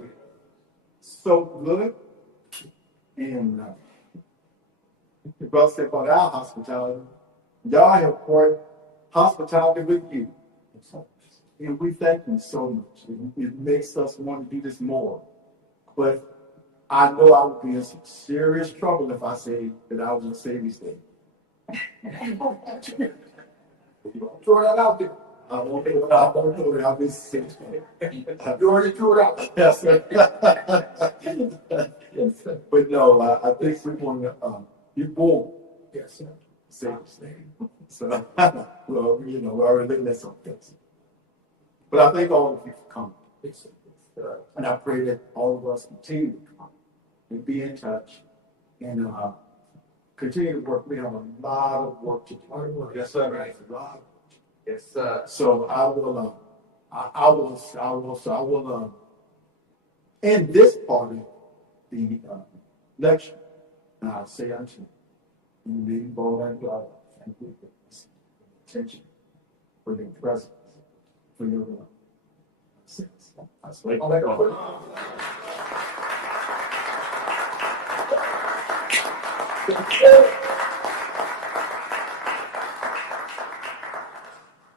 so good. And the brother said about our hospitality, y'all have brought hospitality with you. And we thank you so much. It makes us want to do this more. But I know I would be in some serious trouble if I say that I was going to say these things. Throw that out there. I won't throw it out there. You already threw it out. Yes, sir. Yes, sir. But no, I think we want to be bold. Yes, sir. Say this thing. So, well, we already let some things. But I thank all of you for coming. And I pray that all of us continue to come and be in touch and continue to work. We have a lot of work to do. Yes, sir. Right. A lot of work. Yes, sir. So I will end this part of the lecture, and I'll say unto you, in the name of Allah and God, thank you for this attention, for your presence, for your love. That's right.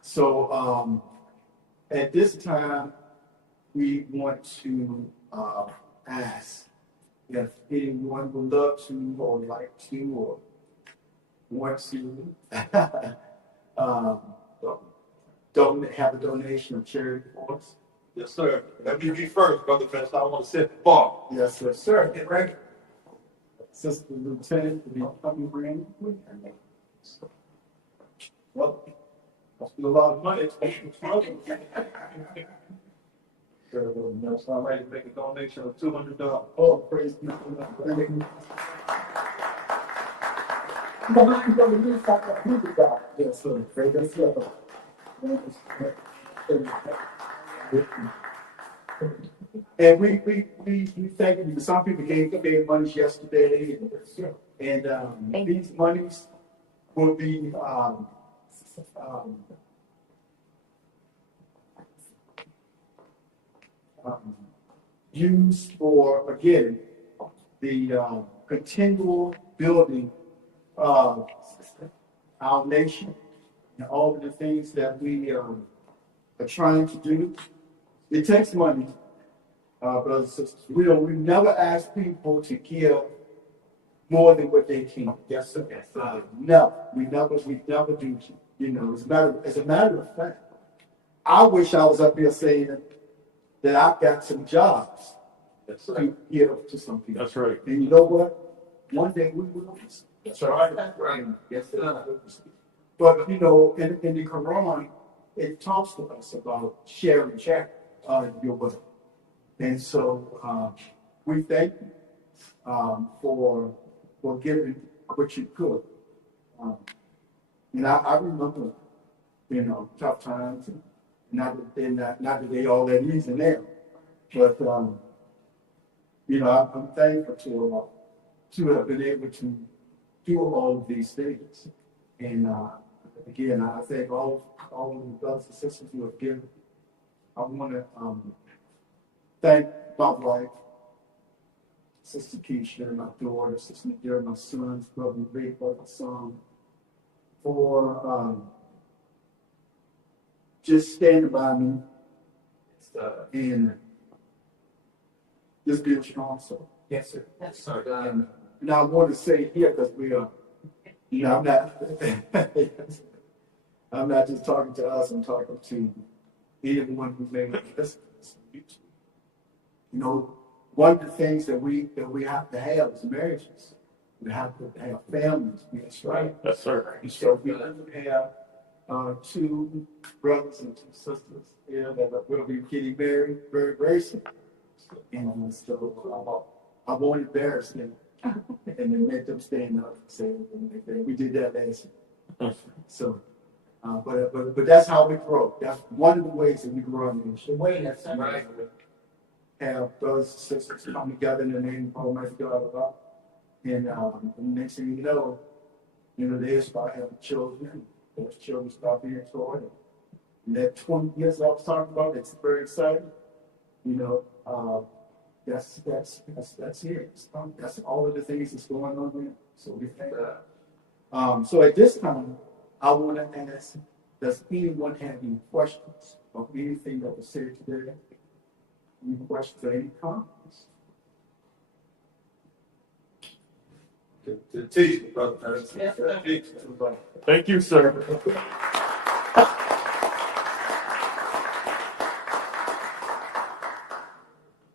So at this time, we want to ask if anyone would love to or like to or want to don't have a donation of charity for us. Yes, sir. Let me be first, Brother Vince. I want to sit the bar. Yes, sir. Sir, get ready. Sister Lieutenant, will be coming bring. Well, that's a lot of money. That's all right, make a donation of $200. Oh, praise God. Thank you. Behind the release of the $100. Yes, sir. Praise God. And we thank you. Some people gave monies yesterday, and these monies will be um, used for, again, the continual building of our nation and all of the things that we are trying to do. It takes money, brothers and sisters. We never ask people to give more than what they can. Yes, sir. No, we never do. You know, as a matter of fact, I wish I was up here saying that I've got some jobs to give to some people. That's right. And you know what? One day we will. That's right. Right. Yes, sir. But you know, in the Quran, it talks to us about sharing your wealth. And so we thank you for giving what you could. And I remember, you know, tough times, and not that they all that easy now, but you know, I'm thankful to have been able to do all of these things. And again, I thank all of the brothers and sisters who have given. I want to thank my wife, Sister Keisha, my daughter, Sister Nadir, my sons, brother Ray, brother son, for just standing by me and just being strong. So, Yes, sir. Yes, sir. and I want to say here because we are, you know, I'm not just talking to us. I'm talking to anyone who may listen to this on YouTube. You know, one of the things that we have to have is marriages. We have to have families. That's right. Yes, sir. And so we have two brothers and two sisters here that will be getting married very, very soon. And so I won't embarrass them and then make them stand up and say, we did that last year. So, but that's how we grow. That's one of the ways that we grow in the nation. Wait, that's right. Have brothers and sisters come together in the name of Almighty God. And the next thing you know, they start having children. Those children start being taught. And that 20 years I was talking about, that's very exciting. You know, that's here. That's all of the things that's going on here. So we thank God. So at this time, I want to ask, does anyone have any questions of anything that was said today? Any questions or any comments? To teach me, brother. Yes, sir. Thank you, sir.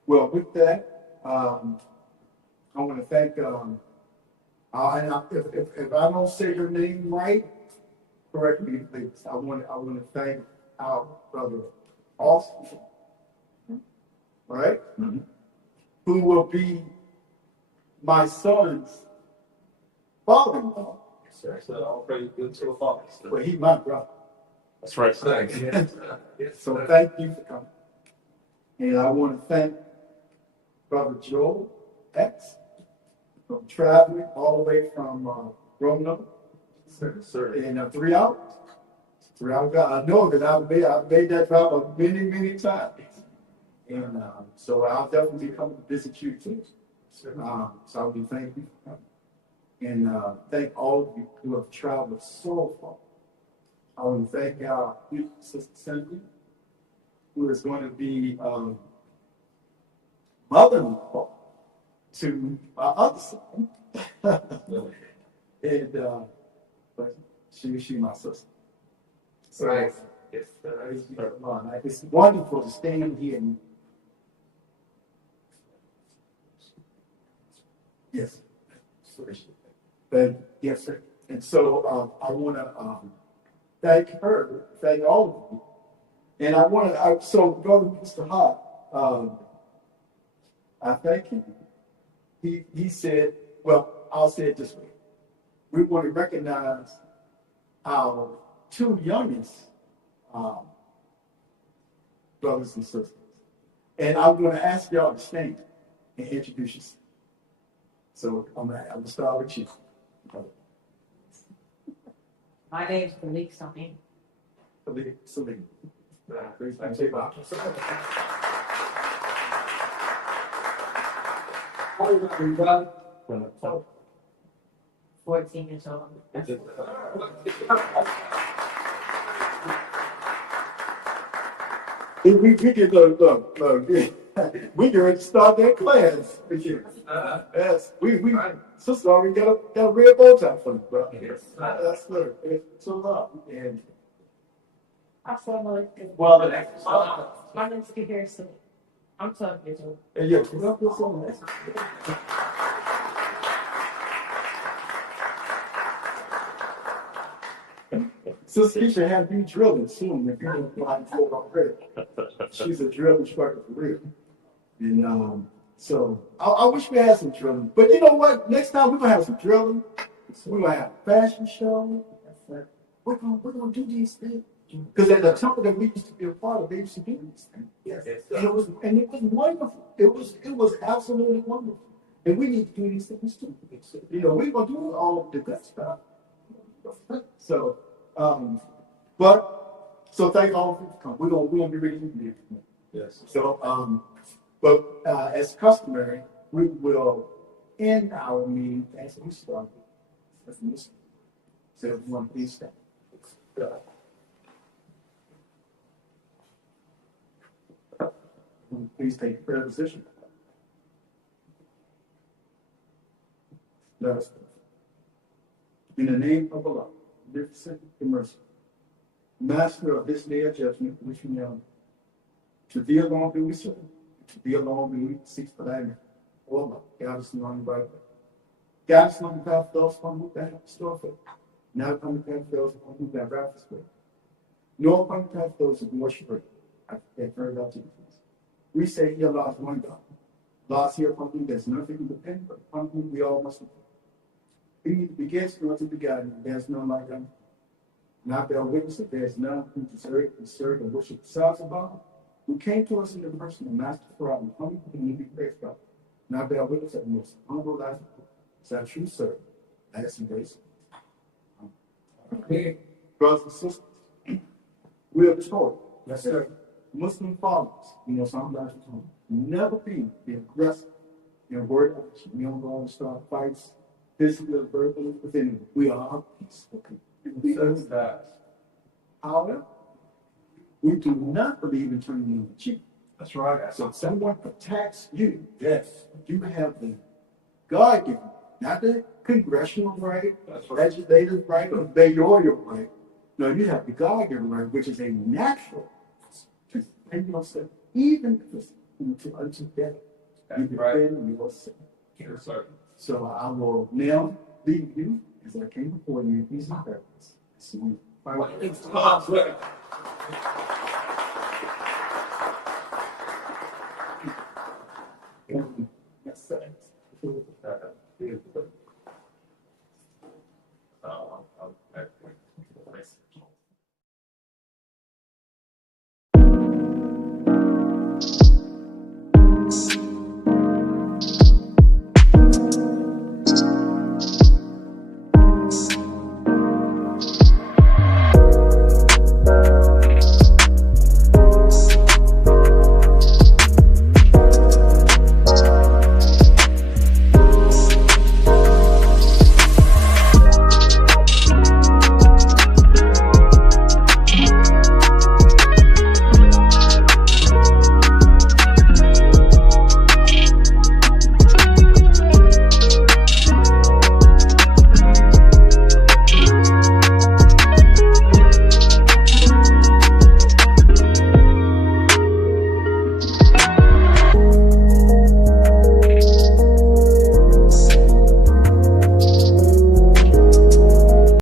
Well, with that, I want to thank, if I don't say your name right, correct me, please. I want to thank our brother Austin, all right? Mm-hmm. Who will be my son's father-in-law. So I'll pray good to the Father. But he's my brother. That's right. So thank you for coming. And I want to thank Brother Joel X from traveling all the way from Roanoke. Sir. In 3 hours. 3 hours. I know that I've made that travel many, many times. And so I'll definitely come to visit you too. So I will thank you for coming. And thank all of you who have traveled so far. I want to thank our beautiful Sister Cindy, who is going to be mother-in-law to my other son. And but she my sister. So Right. yes, it's wonderful to stand here and yes. But yes, sir. And so I want to thank her, thank all of you. And I want to, so Brother Mr. Hart, I thank him. He said, well, I'll say it this way. We want to recognize our two youngest brothers and sisters. And I'm going to ask y'all to stand and introduce yourself. So I'm going to start with you. My name is Malik Sami. Salim. Please, I'm 14 years old. We can look. We can ready to start that class with you. Yes, we sister already got a red bow tie for you, bro. That's good. It's a lot. And Well, my name is Kahir Sami. I'm 12 years old. yeah, come up with some nice. Sister Keisha had you drilling soon if you don't know how to drill already. She's a drill instructor for real. And so I wish we had some drilling. But you know what? Next time we're gonna have some drilling. We're gonna have a fashion show. We're gonna do these things. Because at the temple that we used to be a part of, they used to do these things. Yes. And it was wonderful. It was absolutely wonderful. And we need to do these things too. You know, we're gonna do all of the good stuff. So so thank all of you for coming. We're gonna be ready to be here. Yes. So but as customary, we will end our meeting as we started. So everyone please stand. Please take your prayer position. Let us pray. In the name of Allah, magnificent and merciful, Master of this day of judgment, which we know, to thee alone do we serve, to thee alone do we seek for thy name. O Allah, guide us along the right way. Guide us along the path of those upon whom thou hast bestowed faith, not upon the path of those upon whom thou wrath hast way, nor upon the path of those who worship thee. I have heard out to the peace. We say, He Allah is one God. Allah is here upon whom there's nothing to depend, but upon whom we all must depend. He neither begins nor to be begotten, and there's none like him. Not bear witness that there's none who deserve to serve and worship besides Allah, who came to us in the person of Master for Muhammad, whom we praise God. Not bear witness that the most humble life is our true servant. Let us embrace it. Brothers and sisters, we are taught, yes, sir, Muslim fathers, sometimes never be aggressive in word action. We don't go and start fights, physically or verbally with anyone. We are peaceful people. However, we do not believe in turning the other cheek. That's right. So if someone attacks you, yes, you have the God given, not the congressional right, legislative right, or mayoral right. No, you have the God given right, which is a natural to defend yourself, even if it's unto death. You defend yourself. Yes, sir. So I will now leave you as I came before you in peace and purpose. See you. Yes, sir.